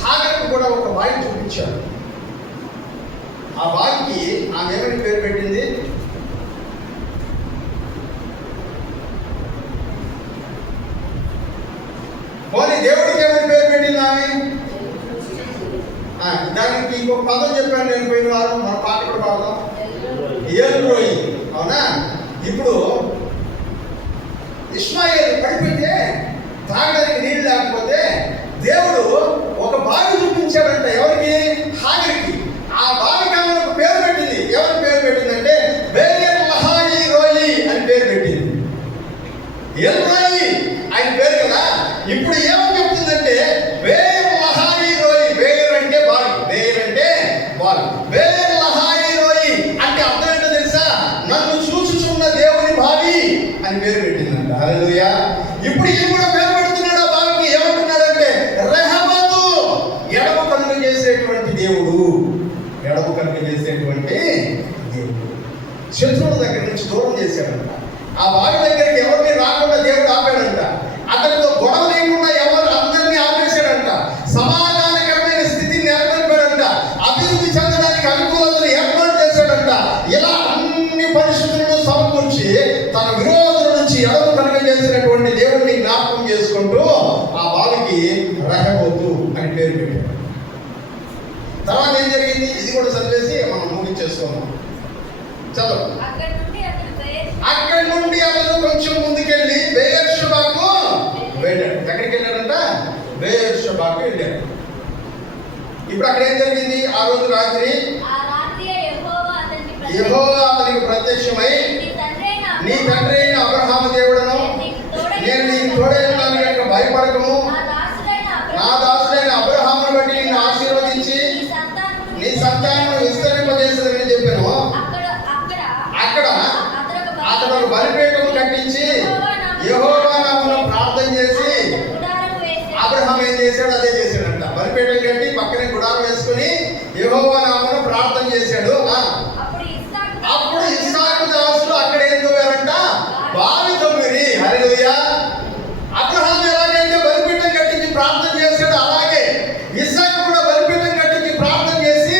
హాగర్కు కూడా ఒక బావి చూపించాడు. ఆ బావికి ఆమె ఏమని పేరు పెట్టింది? పోనీ దేవుడికి ఏమని పేరు పెట్టింది ఆమె? దానికి ఇంకొక పదం చెప్పాను నేను పోయిన వారం, మన పాట కూడా పాడదాం, ఏల్రోయి. అవునా? ఇప్పుడు ఇష్మాయేలు పడిపోతే తాగడానికి నీళ్ళు లేకపోతే దేవుడు ఒక బావి చూపించాడంట. ఎవరికి? హాగరికి. ఆ బావికి ఆమె ఒక పేరు పెట్టింది. ఎవరి పేరు పెట్టిందంటే బేయర్ లహాయి రోయి అని పేరు పెట్టింది. ఎల్రోయి ఆయన పేరు కదా. ఇప్పుడు ఏమని చెప్తుందంటే బేయర్ లహాయి రోయి. బేయర్ అంటే బావి, బేయర్ అంటే బావి. బేయర్ లహాయి రోయి అంటే అర్థం ఏంటో తెలుసా? నన్ను చూచుచున్న దేవుని బావి అని పేరు పెట్టిందంట. హల్లెలూయా. ఇప్పుడు ఈ కూడా పేరు పెడుతున్నాడు ఆ బావికి. ఏమంటున్నాడంటే రెహబోతు, ఎడమ కలుగజేసేటువంటి దేవుడు, ఎడమ కలుగజేసేటువంటి దేవుడు. శత్రువుల దగ్గర నుంచి దూరం చేశాడంట. ఆ బావి దగ్గరికి ఎవరిని రాకుండా దేవుడు ఆపాడంట. అతనితో గొడవ లేకుండా ఎవరు అందరినీ ఆపేశాడంట. సమాధానకరమైన స్థితిని నెలకొల్పాడంట. అభివృద్ధి చెందడానికి అనుకూలతను ఏర్పాటు చేశాడంట. ఇలా అన్ని పరిస్థితులను సమకూర్చి తన విరోధుల నుంచి ఎడమ కలుగజేసినటువంటి దేవుడిని జ్ఞాపకం చేసుకుంటూ ఆ బావికి రెహబోతు అని పేరు పెట్టాడు. తర్వాత ఏం జరిగింది? ఇది కూడా చదివేసి మనం ముగించేసుకున్నాం. చదువు. అక్కడి నుండి అతను కొంచెం ముందుకెళ్ళి బెయేర్షెబాకు వెళ్ళాడు. ఎక్కడికి వెళ్ళాడంట? బెయేర్షెబాకు వెళ్ళాడు. ఇప్పుడు అక్కడ ఏం జరిగింది? ఆ రోజు రాత్రి యెహోవా అతనికి ప్రత్యక్షమై, నీ తండ్రి అయిన అబ్రహాము దేవుడను, నేను నీకు తోడై ఉన్నాను కనుక భయపడకము, నా దాసుడైన అబ్రహామును బట్టి నిన్ను ఆశీర్వదించి నీ సంతానమును విస్తరింపజేసేదని చెప్పాను. అక్కడ అతడు ఒక బలిపీఠము కట్టించి యెహోవా నామమున ప్రార్థన చేసి, అబ్రహాం ఏం చేశాడు? అదే చేశాడంట. బలిపీఠం కట్టి పక్కనే గుడారం వేసుకుని యెహోవా నామమున ప్రార్థన చేశాడు. అప్పుడు ఇస్సాకు దాసులు అక్కడ ఏం తవ్వారంట? బావి తవ్విరి. హల్లెలూయా. అబ్రహాం ఎలాగైతే బలిపీఠం కట్టించి ప్రార్థన చేశాడు, అలాగే ఇస్సాకు కూడా బలిపీఠం కట్టించి ప్రార్థన చేసి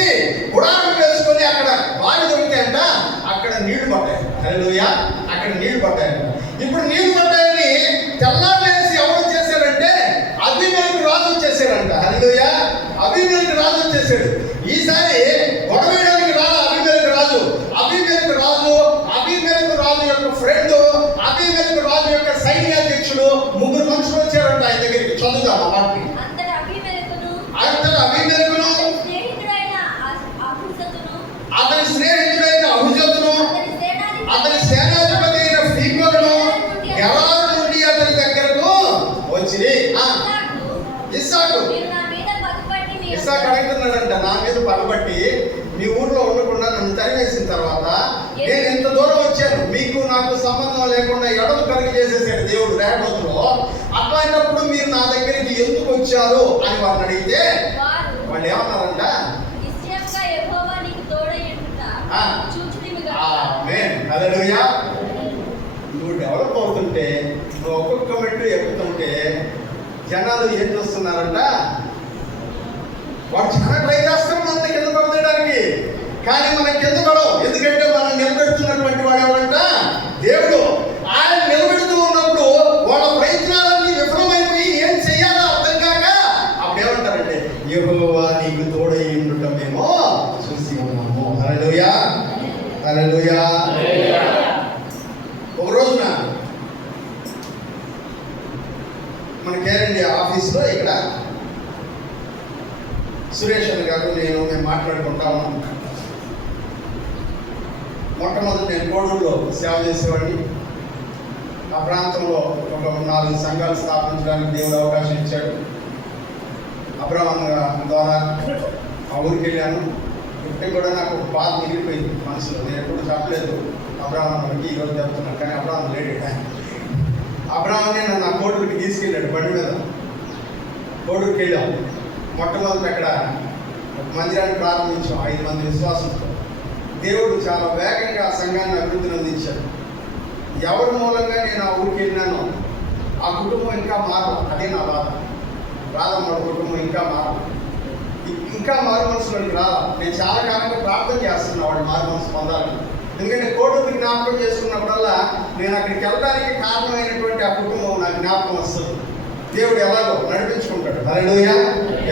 నీళ్లు పడ్డాయంట. ఇప్పుడు నీళ్లు పడ్డాయని తెల్లారేసి ఎవరు చేశారంటే అబీమెలెకు రాజు వచ్చేసాడంట. హల్లెలూయా. అబీమెలెకు రాజు వచ్చేసాడు. ఈసారి గొడవేయడానికి రాదు అబీమెలెకు రాజు. అబీమెలెకు రాజు యొక్క ఫ్రెండ్, అబీమెలెకు రాజు యొక్క సైన్యాధ్యక్షుడు, ముగ్గురు మనుషులు వచ్చారంట ఆయన దగ్గరికి. చదువుదాం ఆ మాటని. అంతటా అబీమెలెకును అతని స్నేహితుడైన అహుజతును అతని సేనాధిపతి అయిన ఫీకోలును గెరారు నుండి అతని దగ్గరకు వచ్చి ఇస్సాకు అడుగుతున్నాడంట, నా మీద పగబట్టి మీ ఊర్లో ఉండకుండా నన్ను తరివేసిన తర్వాత నేను ఇంత దూరం వచ్చాను, మీకు నాకు సంబంధం లేకుండా ఎడలు కలిగి చేసేసాడు దేవుడు రేపటిలో. అట్లాంటప్పుడు మీరు నా దగ్గరికి ఎందుకు వచ్చారు అని వాళ్ళని అడిగితే వాళ్ళు ఏమన్నారంట, హల్లెలూయా. నువ్వు డెవలప్ అవుతుంటే, నువ్వు ఒక్కొక్క మెట్టు ఎక్కుతుంటే జనాలు ఏం చేస్తున్నారంట, వాడు చాలా ట్రై చేస్తాం మన కింద పడేయడానికి, కానీ మనం కింద పడవు. ఎందుకంటే మనం నిలబెడుతున్నటువంటి వాడు ఎవరంట, దేవుడు. ఆయన నిలబెడుతూ ఉన్నప్పుడు వాళ్ళ ప్రయత్నాలన్నీ విఫలమైపోయి ఏం చెయ్యాలో అర్థం కాక అప్పుడు ఏమంటారంటే, యెహోవా నీకు తోడై ఉండటం మేము చూసి ఉన్నాము. హల్లెలూయా, హల్లెలూయా. ఒక రోజున మన కేర్ ఇండియా ఆఫీస్లో ఇక్కడ సురేష్ అన్న గారు మేము మాట్లాడుకుంటా ఉన్నాం. మొట్టమొదటి నేను కోడూరులో సేవ చేసేవాడిని. ఆ ప్రాంతంలో ఒక 4 సంఘాలు స్థాపించడానికి దేవుడు అవకాశం ఇచ్చాడు. అబ్రహాం ద్వారా ఆ ఊరికి వెళ్ళాను. ఇప్పటికి కూడా నాకు ఒక బాధ మిగిలిపోయింది మనసులో. నేను ఎప్పుడు చెప్పలేదు అబ్రహాం మనకి, ఈరోజు చెప్తున్నాను. కానీ అబ్రహాం లేడు. అబ్రహాంని నన్ను ఆ కోడూరుకి తీసుకెళ్ళాడు బండి మీద. కోడూరుకి వెళ్ళాం. మొట్టమొదటి అక్కడ మందిరాన్ని ప్రారంభించాం 5 మంది విశ్వాసంతో. దేవుడు చాలా వేగంగా ఆ సంఘాన్ని అభివృద్ధిని అందించాడు. ఎవరి మూలంగా నేను ఆ ఊరికి వెళ్ళినానో ఆ కుటుంబం ఇంకా మారదు. అదే నా బాధ. రాదమ్మ కుటుంబం ఇంకా మారదు, ఇంకా మారు మనసులోకి రాలా. నేను చాలా కాలంగా ప్రార్థన చేస్తున్నా వాడు మారు మనసు పొందాలని. ఎందుకంటే కోడూరుకి జ్ఞాపకం చేసుకున్నప్పుడల్లా నేను అక్కడికి వెళ్ళడానికి కారణమైనటువంటి ఆ కుటుంబం నాకు జ్ఞాపకం వస్తుంది. దేవుడు ఎలాగో నడిపించుకుంటాడు. హల్లెలూయా.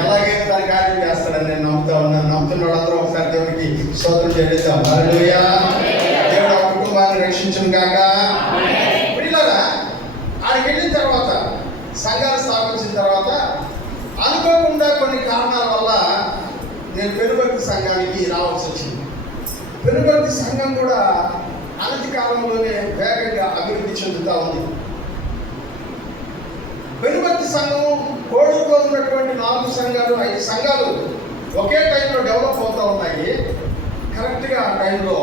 ఎలాగైనా దాని కార్యం చేస్తాడని నేను నమ్ముతా ఉన్నాను. నమ్ముతున్న వాళ్ళందరూ ఒకసారి దేవుడికి స్తోత్రం చెల్లిద్దాం. హల్లెలూయా. దేవుడు ఆ కుటుంబాన్ని రక్షించును గాక. పిల్లరా, ఆడికి వెళ్ళిన తర్వాత సంఘాలు స్థాపించిన తర్వాత అనుకోకుండా కొన్ని కారణాల వల్ల నేను పెనుబర్తి సంఘానికి రావాల్సి వచ్చింది. పెనుబర్తి సంఘం కూడా అనతి కాలంలోనే వేగంగా అభివృద్ధి చెందుతూ ఉంది. పెనుబర్తి సంఘం కోడూరులో ఉన్నటువంటి 4 సంఘాలు 5 సంఘాలు ఒకే టైంలో డెవలప్ అవుతూ ఉన్నాయి. కరెక్ట్గా ఆ టైంలో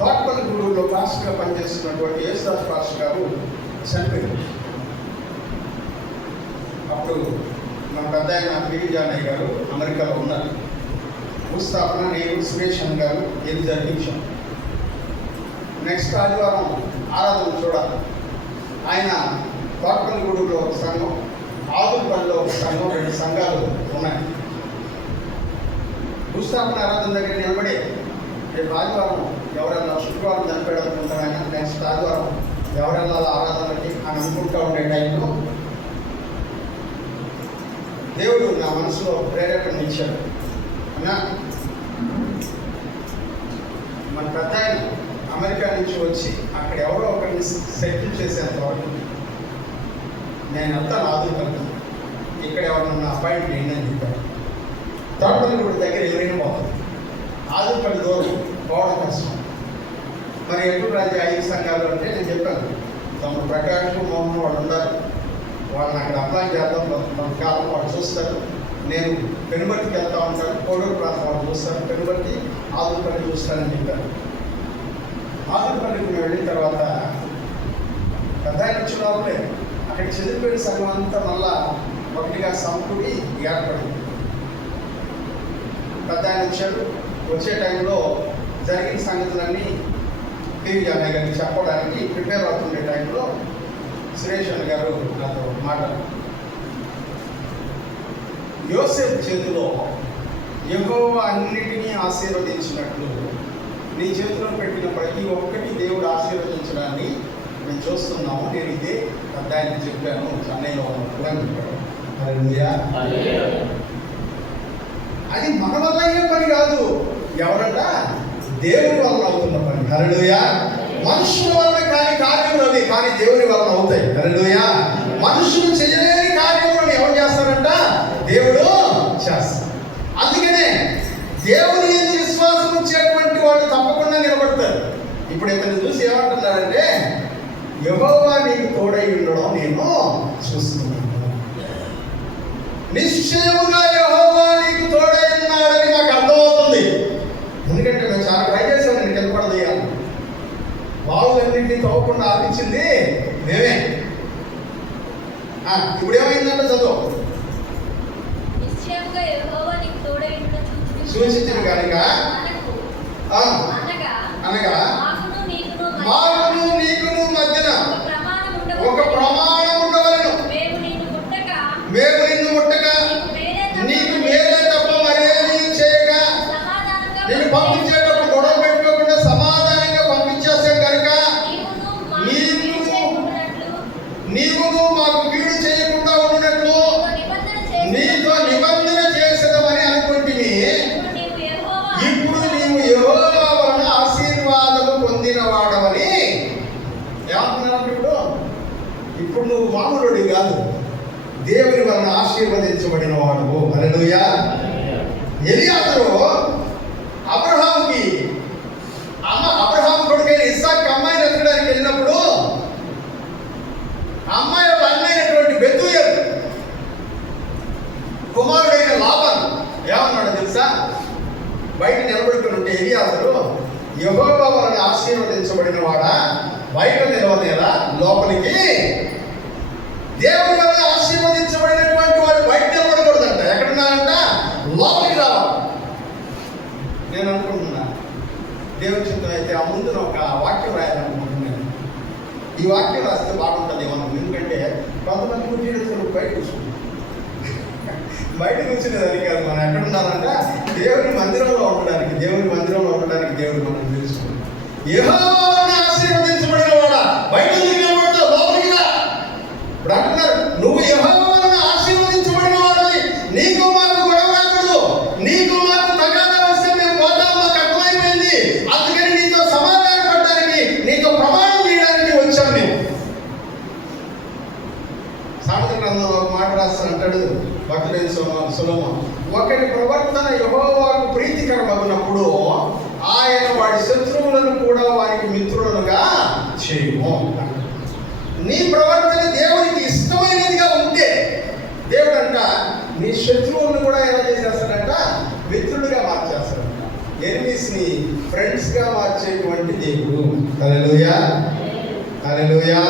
తోటపల్లి గూడూరులో పాస్టర్గా పనిచేస్తున్నటువంటి యేసుదాస్ పాస్టర్ గారు చనిపోయారు. అప్పుడు మన పెద్ద ఆయన పివిజానయ్య గారు అమెరికాలో ఉన్నారు. భూస్థాపన నేను సురేష్ అన్న గారు ఏది జరిపించాం. నెక్స్ట్ ఆదివారం ఆరాధన చూడాలి. ఆయన తోటపల్లి గూడూరులో ఒక సంఘం, ఆదులపల్లిలో ఒక సంఘం, 2 సంఘాలు ఉన్నాయి. భూస్థాపన ఆరాధన దగ్గర నిలబడి రేపు ఆదివారం ఎవరెల్లా, శుక్రవారం చనిపోయాడు అనుకుంటాం. ఆయన నెక్స్ట్ ఆదివారం ఎవరెల్లా ఆరాధనకి అని అనుకుంటూ ఉండే టైంలో దేవుడు నా మనసులో ప్రేరేపణ ఇచ్చాడు. అన్నా, మన పెద్ద ఆయన అమెరికా నుంచి వచ్చి అక్కడ ఎవరో ఒకరిని సెటిల్ చేసేంత వరకు నేను అంతా ఆదుకుంటాను. ఇక్కడ ఎవరన్నా అపాయింట్ చేయండి అని చెప్పాను. తోటపల్లి గుడి దగ్గర ఎవరైనా పోతుంది, ఆదుపల్లి దూరం పోవడం కష్టం. మరి ఎప్పుడు రాజు 5 సంఘాలు అంటే నేను చెప్పాను, తమ ప్రకాష్ మోహన్ వాళ్ళు ఉండాలి, వాళ్ళని అక్కడ అప్లై చేద్దాం. కాలం వాళ్ళు చూస్తారు. నేను పెనుబర్తికి వెళ్తా ఉంటాను, కోడూరు ప్రాంతం వాళ్ళు చూస్తారు, పెనుబర్తి ఆదుపల్లి చూస్తానని చెప్పాను. ఆదుపల్లికి మేము వెళ్ళిన తర్వాత పెద్ద ఆయన వచ్చిన వాళ్ళే అక్కడ చదివిపోయిన సంఘం అంతా మళ్ళా ఒకటిగా సమకూడి ఏర్పడింది. పెద్ద ఆయన వచ్చాడు. వచ్చే టైంలో జరిగిన సంగతులన్నీ టీవీ అన్నయ్య గారికి చెప్పడానికి ప్రిపేర్ అవుతుండే టైంలో సురేష్ అన్న గారు నాతో మాట్లాడారు. యోసేపు చేతిలో యెహోవా అన్నిటినీ ఆశీర్వదించినట్లు నీ చేతిలో పెట్టిన ప్రతి ఒక్కటి దేవుడు ఆశీర్వదించడాన్ని మేము చూస్తున్నాము. నేను ఇదే అధ్యాయాన్ని చెప్పాను, చెన్నైలో ఉన్నప్పుడు అని చెప్పాడు. హల్లెలూయా. అది మన వల్ల అయ్యే పని కాదు, ఎవరంట? దేవుని వల్ల అవుతున్న పని. హల్లెలూయా. మనుషుల వల్ల కాని కార్యములు అవి, కానీ దేవుని వల్ల అవుతాయి. హల్లెలూయా. మనుషులు చేయలేని కార్యములను ఎవరు చేస్తారంట? దేవుడు చేస్తాడు. అందుకనే దేవుని యందు విశ్వాసం ఉంచేటువంటి వాళ్ళు తప్పకుండా నిలబడతారు. ఇప్పుడు ఇతను చూసి ఏమంటున్నారంటే, యెహోవా నీకు తోడై ఉండడం నేను చూస్తున్నాను. నిశ్చయముగా యెహోవా నీకు తోడై ఉన్నాడని నాకు అర్థమవుతుంది. ఎందుకంటే మేము చాలా ట్రై చేసాం, నేను కనపడదయ్యాను. బావులన్నింటినీ తవ్వకుండా ఆపించింది మేమే. ఇప్పుడు ఏమైందంటే చదువు సూచించిన కనుక అనగా మాకును నీకును మధ్యన ఒక ప్రమాణం ఉండవలెను. మేము నిన్ను ముట్టక నీకు మేలే తప్ప మరేది చేయక నేను పంపించేటప్పుడు గొడవ పెట్టుకోకుండా సమాధానంగా పంపించేసాం కనుక నీవును మాకు కీడు చేయకుండా ఉన్నట్లు నీతో నిబంధన చేసేదమని అనుకుంటుని. ఇప్పుడు నీవు యెహోవా వలన ఆశీర్వాదము పొందినవాడవని ఏమంటున్నాడు? ఇప్పుడు నువ్వు మామూలుడి కాదు, దేవుని వలన ఆశీర్వదించబడిన వాడు. హల్లెలూయా. ఎలియాజరు అబ్రహాముకి అబ్రహాము కొడుకైన ఇస్సాకు అమ్మాయిని ఎత్తడానికి వెళ్ళినప్పుడు అమ్మాయి వాళ్ళ అన్నైనటువంటి బెతూయేలు కుమారుడైన లాబాను ఏమన్నాడు తెలుసా? బయట నిలబడుకుని ఉంటే ఎలియాజరు, యెహోవా వలన ఆశీర్వదించబడిన వాడా బయట నిలవనేలా లోపలికి, దేవుని వలన ఆశీర్వదించబడినటువంటి వాడు బయట నిలబడకూడదంట. ఎక్కడున్నారంట? లోపలికి రావాలి. నేను అనుకుంటున్నా దేవుని చిత్తం అయితే ఆ ముందు ఒక వాక్యం రాయాలనుకుంటున్నాను. ఈ వాక్యం రాస్తే బాగుంటుంది మనం. ఎందుకంటే కొంతమంది కూర్చుని బయట కూర్చుంటాం. బయట కూర్చునేదానికి కాదు, మనం ఎక్కడున్నారంట? దేవుని మందిరంలో ఉండడానికి, దేవుని మందిరంలో ఉండడానికి దేవుడు మనం తెలుసుకుంటాం. యెహోవాను ఆశీర్వదించబడిన వాడా బయట నిలబడతా, లోపలికి రా. ఇప్పుడు అంటున్నారు, నువ్వు యెహోవాను ఆశీర్వదించబడిన వాడివి, నీకు మాకు గొడవ రాకూడదు, నీకు మాకు తగాదా వస్తే మేము పోతాం, మాకు అర్థమైపోయింది. అందుకని నీతో సమాధానం పడడానికి, నీతో ప్రమాణం చేయడానికి వచ్చాం మేము. సామెతల గ్రంథంలో ఒక మాట రాస్తా అంటాడు భక్తుడైన సొలొమోను, ఒకరి ప్రవర్తన యెహోవాకు ప్రీతికరమగునప్పుడు ఆయన వాడి శత్రువులను కూడా వారికి మిత్రులుగా చేయము. నీ ప్రవర్తన దేవునికి ఇష్టమైనదిగా ఉంటే దేవుడంట నీ శత్రువులను కూడా ఎలా చేసేస్తాడంట? మిత్రులుగా మార్చేస్తాడంట. ఎనిమీస్ని ఫ్రెండ్స్గా మార్చేటువంటి దేవుడు. హల్లెలూయా. హల్లెలూయా.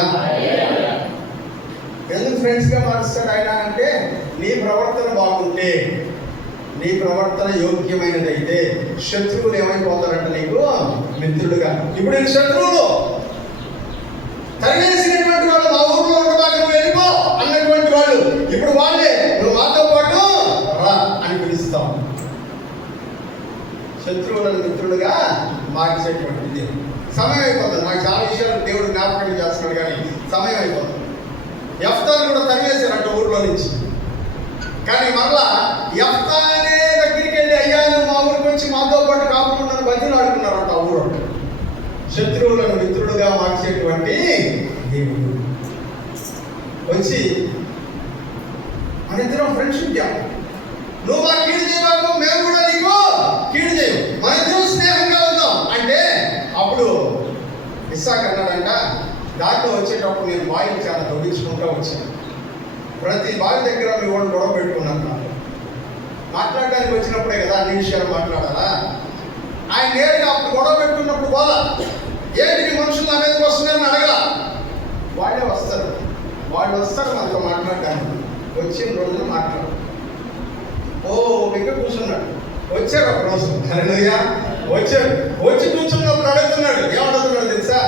ఎందుకు ఫ్రెండ్స్గా మారుస్తాడు ఆయన అంటే, నీ ప్రవర్తన బాగుంటే, నీ ప్రవర్తన యోగ్యమైనదైతే శత్రువులు ఏమైపోతారంట? నీకు మిత్రుడుగా. ఇప్పుడు నీ శత్రువులు తరిగేసినటువంటి వాళ్ళు, మా ఊర్లో ఉండబాక నువ్వు వెళ్ళిపో అన్నటువంటి వాళ్ళు, ఇప్పుడు వాళ్ళే నువ్వు మాతో పాటు రా అని పిలుస్తాం. శత్రువులను మిత్రులుగా మార్చేటువంటిది. సమయం అయిపోతుంది. నాకు చాలా విషయాలు దేవుడు జ్ఞాపకం చేస్తున్నాడు, కానీ సమయం అయిపోతుంది. యెఫ్తాను కూడా తరిగేశారంట ఊర్లో నుంచి. కానీ మరలా యెఫ్తానే దగ్గరికి వెళ్ళి, అయ్యా నువ్వు మా ఊరికి వచ్చి మాతో పాటు కాకుండా బతిలు ఆడుకున్నారంట ఆ ఊరు. శత్రువులను మిత్రులుగా మార్చేటువంటి దేవుడు వచ్చి మన ఇద్దరం ఫ్రెండ్షిప్ చేయాలి. నువ్వు మా కీడు చేయబాకు, మేము కూడా నీకు కీడు చేయము, మన ఇద్దరం స్నేహంగా ఉందాం అంటే, అప్పుడు ఇస్సాకు అన్నాడంట, దాంట్లో వచ్చేటప్పుడు నేను బావిని చాలా తొలగించుకుంటూ వచ్చాను. ప్రతి బావి దగ్గర మీ వాళ్ళు గొడవ పెట్టుకున్నాను. నాకు మాట్లాడడానికి వచ్చినప్పుడే కదా అన్ని విషయాలు మాట్లాడాలా. ఆయన నేరుగా అప్పుడు గొడవ పెట్టుకున్నప్పుడు పోదా, ఏంటి మనుషులు నా మీదకి వస్తున్నారని అడగల. వాళ్ళే వస్తారు, వాళ్ళు వస్తారు మనతో మాట్లాడడానికి. వచ్చిన రోజున మాట్లాడు. ఓ దగ్గర కూర్చున్నాడు. వచ్చాడు ఒక రోజు. హల్లెలూయా. వచ్చాడు. వచ్చి కూర్చున్నప్పుడు అడుగుతున్నాడు. ఏమడుగుతున్నాడు తెలుసా?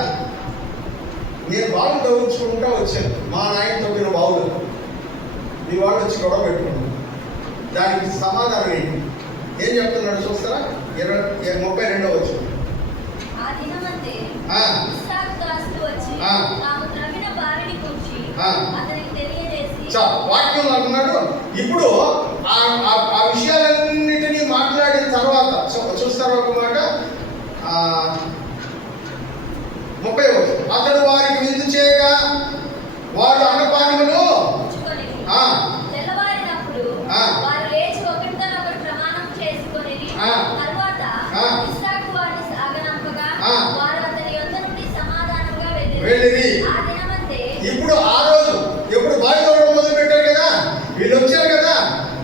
నేను బావులు తవ్వించుకుంటా వచ్చాను, మా నాయన తవ్విన బావులు, మీ వాళ్ళు వచ్చి గొడవ పెట్టుకున్నాను. దానికి సమాధానం ఏంటి? ఏం చెప్తున్నాడు చూస్తారా? 32వ వచనం. అతనికి తెలియజేసి వాక్యంలో అంటున్నాడు. ఇప్పుడు ఆ విషయాలన్నిటినీ మాట్లాడిన తర్వాత చూస్తారు ఒక మాట 30 అతడు వారికి విందు చేయగా వారు అన్నపానములు తెల్లవారినప్పుడు వారు లేచి ఒకరితోనొకరు ప్రమాణం చేసుకొని తరువాత ఇస్సాకు వారిని సాగనంపగా వారు అతని యొద్ద నుండి సమాధానంగా వెళ్ళిరి. ఆ దినమంతే ఇప్పుడు ఆ రోజు ఎప్పుడు బావి తోడడం మొదలు పెట్టారు కదా, వీళ్ళు వచ్చారు కదా,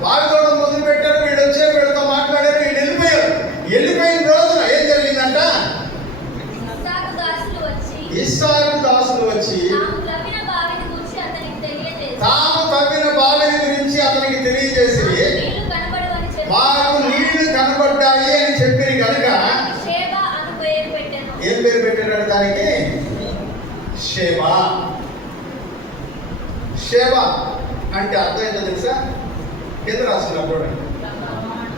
బావి తోడడం మొదలు పెట్టారు, వీళ్ళు వచ్చారు, వీళ్ళతో మాట్లాడారు, వీళ్ళు వెళ్ళిపోయారు. వెళ్ళిపోయిన రోజున ఏం జరిగిందంట? ఇస్సాకు దాసులు వచ్చి తాము తవ్విన బావిని గురించి అతనికి తెలియజేసి మాకు నీళ్లు కనబడ్డాయి అని చెప్పి కనుక ఏం పేరు పెట్టారు దానికి? షేబా. షేబా అంటే అర్థం ఏంటో తెలుసా? కింద రాస్తున్నారు,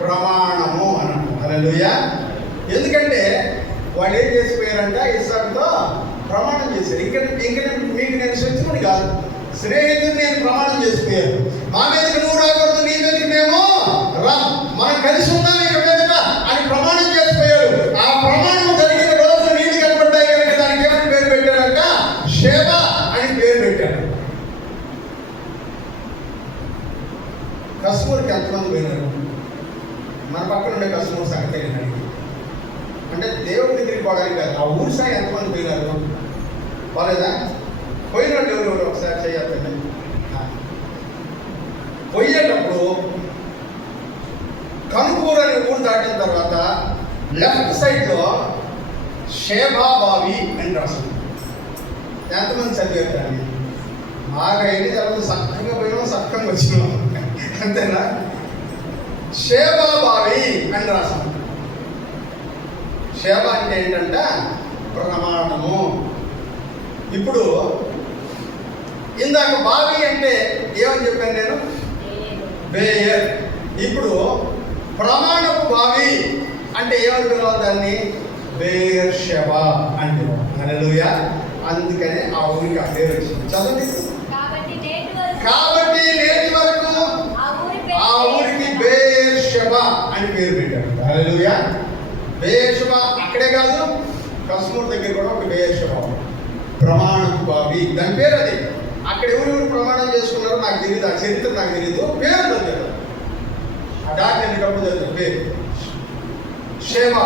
ప్రమాణము అన్నాడు. హల్లెలూయా. ఎందుకంటే వాళ్ళు ఏం చేసిపోయారంట? ఇస్సాకుతో ప్రమాణం చేశారు. ఇంకా మీకు నేను శత్రువుని కాదు, స్నేహితుడు నేను ప్రమాణం చేసిపోయాను. మా మీదకి నువ్వు రాకూడదు, నీ మీదకి మేము రా, మనం కలిసి ఉన్నాం ఇక మీదట అని ప్రమాణం చేసిపోయారు. ఆ ప్రమాణం జరిగిన రోజు నీళ్ళు కనబడ్డాయి కనుక దానికి ఏమని పేరు పెట్టారంట? షేబా అని పేరు పెట్టారు. కస్టమర్కి ఎంతమంది పోయినారు? మన పక్కన ఉండే కస్టమర్ సంగతి ఏంటండి అంటే దేవుడి దగ్గరికి పోవడానికి కాదు, ఆ ఊరి సాయి ఎంతమంది పోయినారు? పోలేదా? పోయినట్టు ఎవరు ఒకసారి చేయాలండి. పోయేటప్పుడు కనుకూరు అనే ఊరు దాటిన తర్వాత లెఫ్ట్ సైడ్లో షేబా బావి అని రాస్తుంది. ఎంతమంది చదివారు దాన్ని? బాగా ఎన్ని తర్వాత చక్కగా పోయినాం, చక్కగా వచ్చినాం, అంతేనా? షేబా బావి అని రాస్తుంది. షేబా అంటే ఏంటంటే ప్రమాణము. ఇప్పుడు ఇందాక బావి అంటే ఏమని చెప్పాను నేను? బేయర్. ఇప్పుడు ప్రమాణపు బావి అంటే ఏమని పిలవాలి దాన్ని? బేయర్ షెబా అంటే. హల్లెలూయా. అందుకనే ఆ ఊరికి ఆ పేరు వచ్చింది. చదవండి. కాబట్టి నేటి వరకు ఆ ఊరికి బేయర్ షెబా అని పేరు పెట్టారు. హల్లెలూయా. బేయర్ షెబా అక్కడే కాదు, కస్మూర్ దగ్గర కూడా ఒక బేయర్ షెబా ప్రమాణపు బావి, దాని పేరు అది. అక్కడ ఎవరెవరు ప్రమాణం చేసుకున్నారో నాకు తెలియదు, ఆ చరిత్ర నాకు తెలియదు, పేరు తెలియదు. ఆ డాక్టర్ ఎన్నికప్పుడు తెలియదు పేరు. షేబా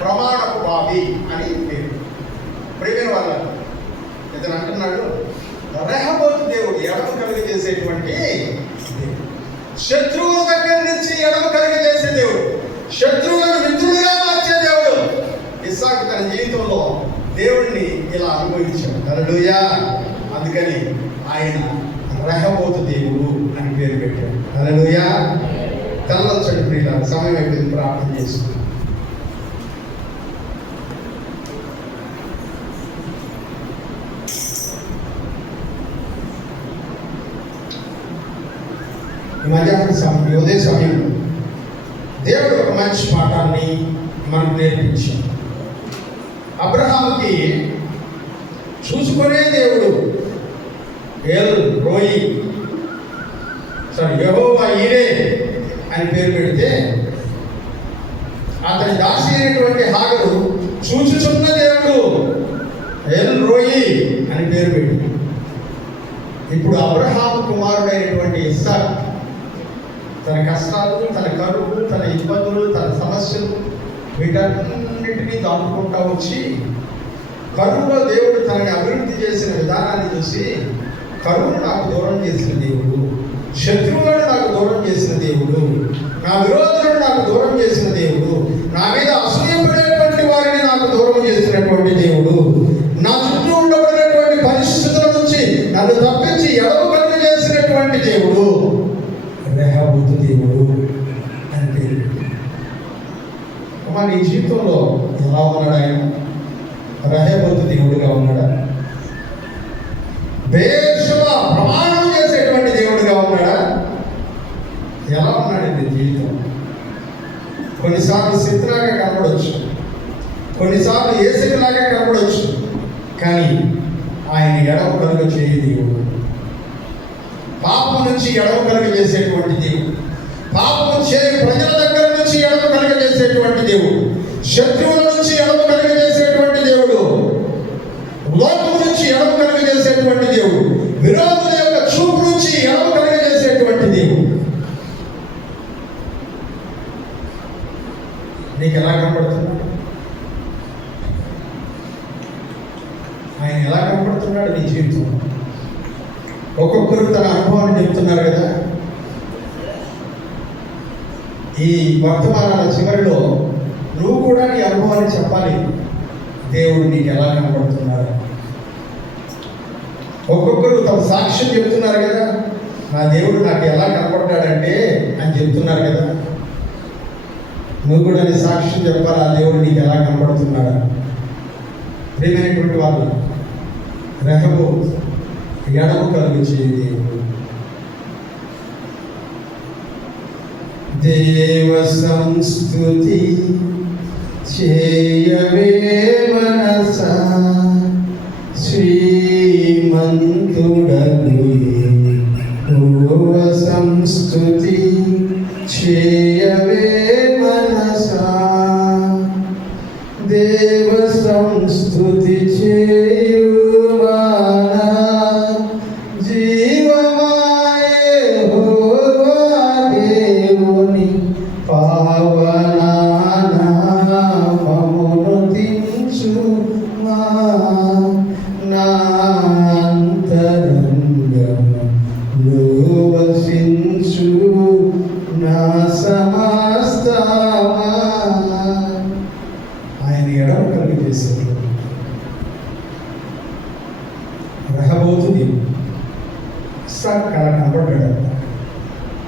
ప్రమాణపు బావి అని పేరు. ప్రియమైన వాళ్ళ ఇతను అంటున్నాడు, రెహబోతు దేవుడు ఎడమ కలిగజేసేటువంటి శత్రువుల దగ్గర నుంచి ఎడమ కలిగజేసే దేవుడు, శత్రువులను మిత్రులుగా మార్చే దేవుడు. ఇస్సాకు తన జీవితంలో దేవుడిని ఇలా అనుభవించాడు. హల్లెలూయా. అందుకని ఆయన రెహబోతు దేవుడు అని పేరు పెట్టాడు. హల్లెలూయా. తల్లొచ్చండి ప్రియులారా, సమయం అయిపోయింది, ప్రార్థన చేసుకుంటాం. మధ్యాహ్న సమయం, ఉదయ సమయంలో దేవుడు ఒక మంచి పాఠాన్ని మనకు నేర్పించాడు. అబ్రహాముకి చూసుకునే దేవుడు ఎల్ రోయి యెహోవా ఈరే అని పేరు పెడితే, అతని దాసి అయినటువంటి హాగరు చూచుచున్న దేవుడు ఎల్ రోయి అని పేరు పెట్టి, ఇప్పుడు అబ్రహాము కుమారుడైనటువంటి ఇస్సాకు తన కష్టాలు, తన కరువు, తన ఇబ్బందులు, తన సమస్యలు వీటన్నింటినీ దాటుకుంటా వచ్చి కరువులో దేవుడు తనని అభివృద్ధి చేసిన విధానాన్ని చూసి, కరువును నాకు దూరం చేసిన దేవుడు, శత్రువులను నాకు దూరం చేసిన దేవుడు, నా విరోధులను నాకు దూరం చేసిన దేవుడు, నా మీద అసూయపడేటువంటి వారిని నాకు దూరం చేసినటువంటి దేవుడు, నా చుట్టూ ఉండబడినటువంటి పరిస్థితుల నుంచి నన్ను తప్పించి ఎడమ కలుగ చేసినటువంటి దేవుడు రెహబోతు దేవుడు అని పేరు. నీ జీవితంలో ఎలా ఉన్నాడు ఆయన? రెహబోతు దేవుడుగా ఉన్నాడా? బేర్షెబా ప్రమాణం చేసేటువంటి దేవుడుగా ఉన్నాడా? ఎలా ఉన్నాడు నీ జీవితం? కొన్నిసార్లు సిద్ధలాగా కనపడవచ్చు, కొన్నిసార్లు ఏసులాగా కనపడవచ్చు, కానీ ఆయన ఎడమ కలుగ చేయ దేవుడు. పాపం నుంచి ఎడమ కలుగజేసేటువంటి దేవుడు, పాపం చేయని ప్రజల దగ్గర నుంచి ఎడమ కలుగజేసేటువంటి దేవుడు, శత్రువుల నుంచి ఎడమ కలుగజేసేటువంటి దేవుడు, లోకం నుంచి ఎడమ కలుగజేసేటువంటి దేవుడు, విరోధుల యొక్క చూపు నుంచి ఎడమ కలుగజేసేటువంటి దేవుడు. నీకు ఎలా కనపడుతున్నాడు? ఆయన ఎలా కనపడుతున్నాడు నీ జీవితం? ఒక్కొక్కరు తన అనుభవాన్ని చెప్తున్నారు కదా. ఈ వర్తమానాల చివరిలో నువ్వు కూడా నీ అనుభవాన్ని చెప్పాలి. దేవుడు నీకు ఎలా కనపడుతున్నాడు? ఒక్కొక్కరు తమ సాక్ష్యం చెప్తున్నారు కదా. నా దేవుడు నాకు ఎలా కనపడ్డాడంటే అని చెప్తున్నారు కదా. నువ్వు కూడా నీ సాక్ష్యం చెప్పాలి, ఆ దేవుడు నీకు ఎలా కనపడుతున్నాడు. ప్రియమైనటువంటి వాళ్ళు, రెహబోతు ఎడమ కలుగజేయ దేవుడు. దేవ సంస్తుతి చేయవే మనసా, శ్రీమంతుడగు దేవ సంస్తుతి చేయవే మనసా, దేవ సంస్తుతి చేయువానా, జీవమాయే యెహోవా దేవుని పావనామమును తించుమా, నా అంతరంగములో వసించు నా సమస్తమా. ఆయన ఎడమ కలుగజేశాడు. రెహబోతు దేవుడు ఇస్సాకు ఎలా కనపడ్డాడు?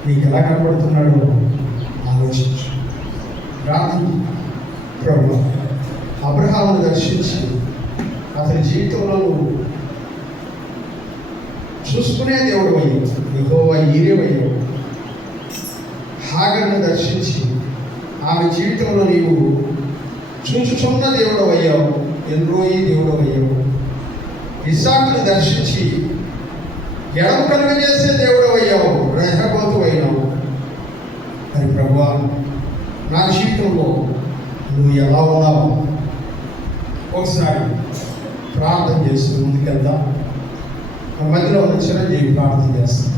నీకు ఎలా కనపడుతున్నాడో ఆలోచించు, ప్రార్థించు. ప్రభు, అబ్రహామును దర్శించి అతని జీవితంలో నువ్వు చూసుకునే దేవుడు అయ్యావు, యెహోవా ఈరే అయ్యావు. హాగర్ను దర్శించి ఆమె జీవితంలో నీవు చూచుచున్న దేవుడు అయ్యావు, ఎల్రోయి దేవుడు అయ్యావు. ఇస్సాకును దర్శించి ఎడమ కలుగజేసే దేవుడు అయ్యావు, రెహబోతు అయినావు. మరి ప్రభువా, నా జీవితంలో నువ్వు ఎలా ఉన్నావు? ఒకసారి ప్రార్థన చేస్తూ ముందుకెళ్దాం. మధ్యలో ఉన్న చిరంజీవి ప్రార్థన చేస్తాం.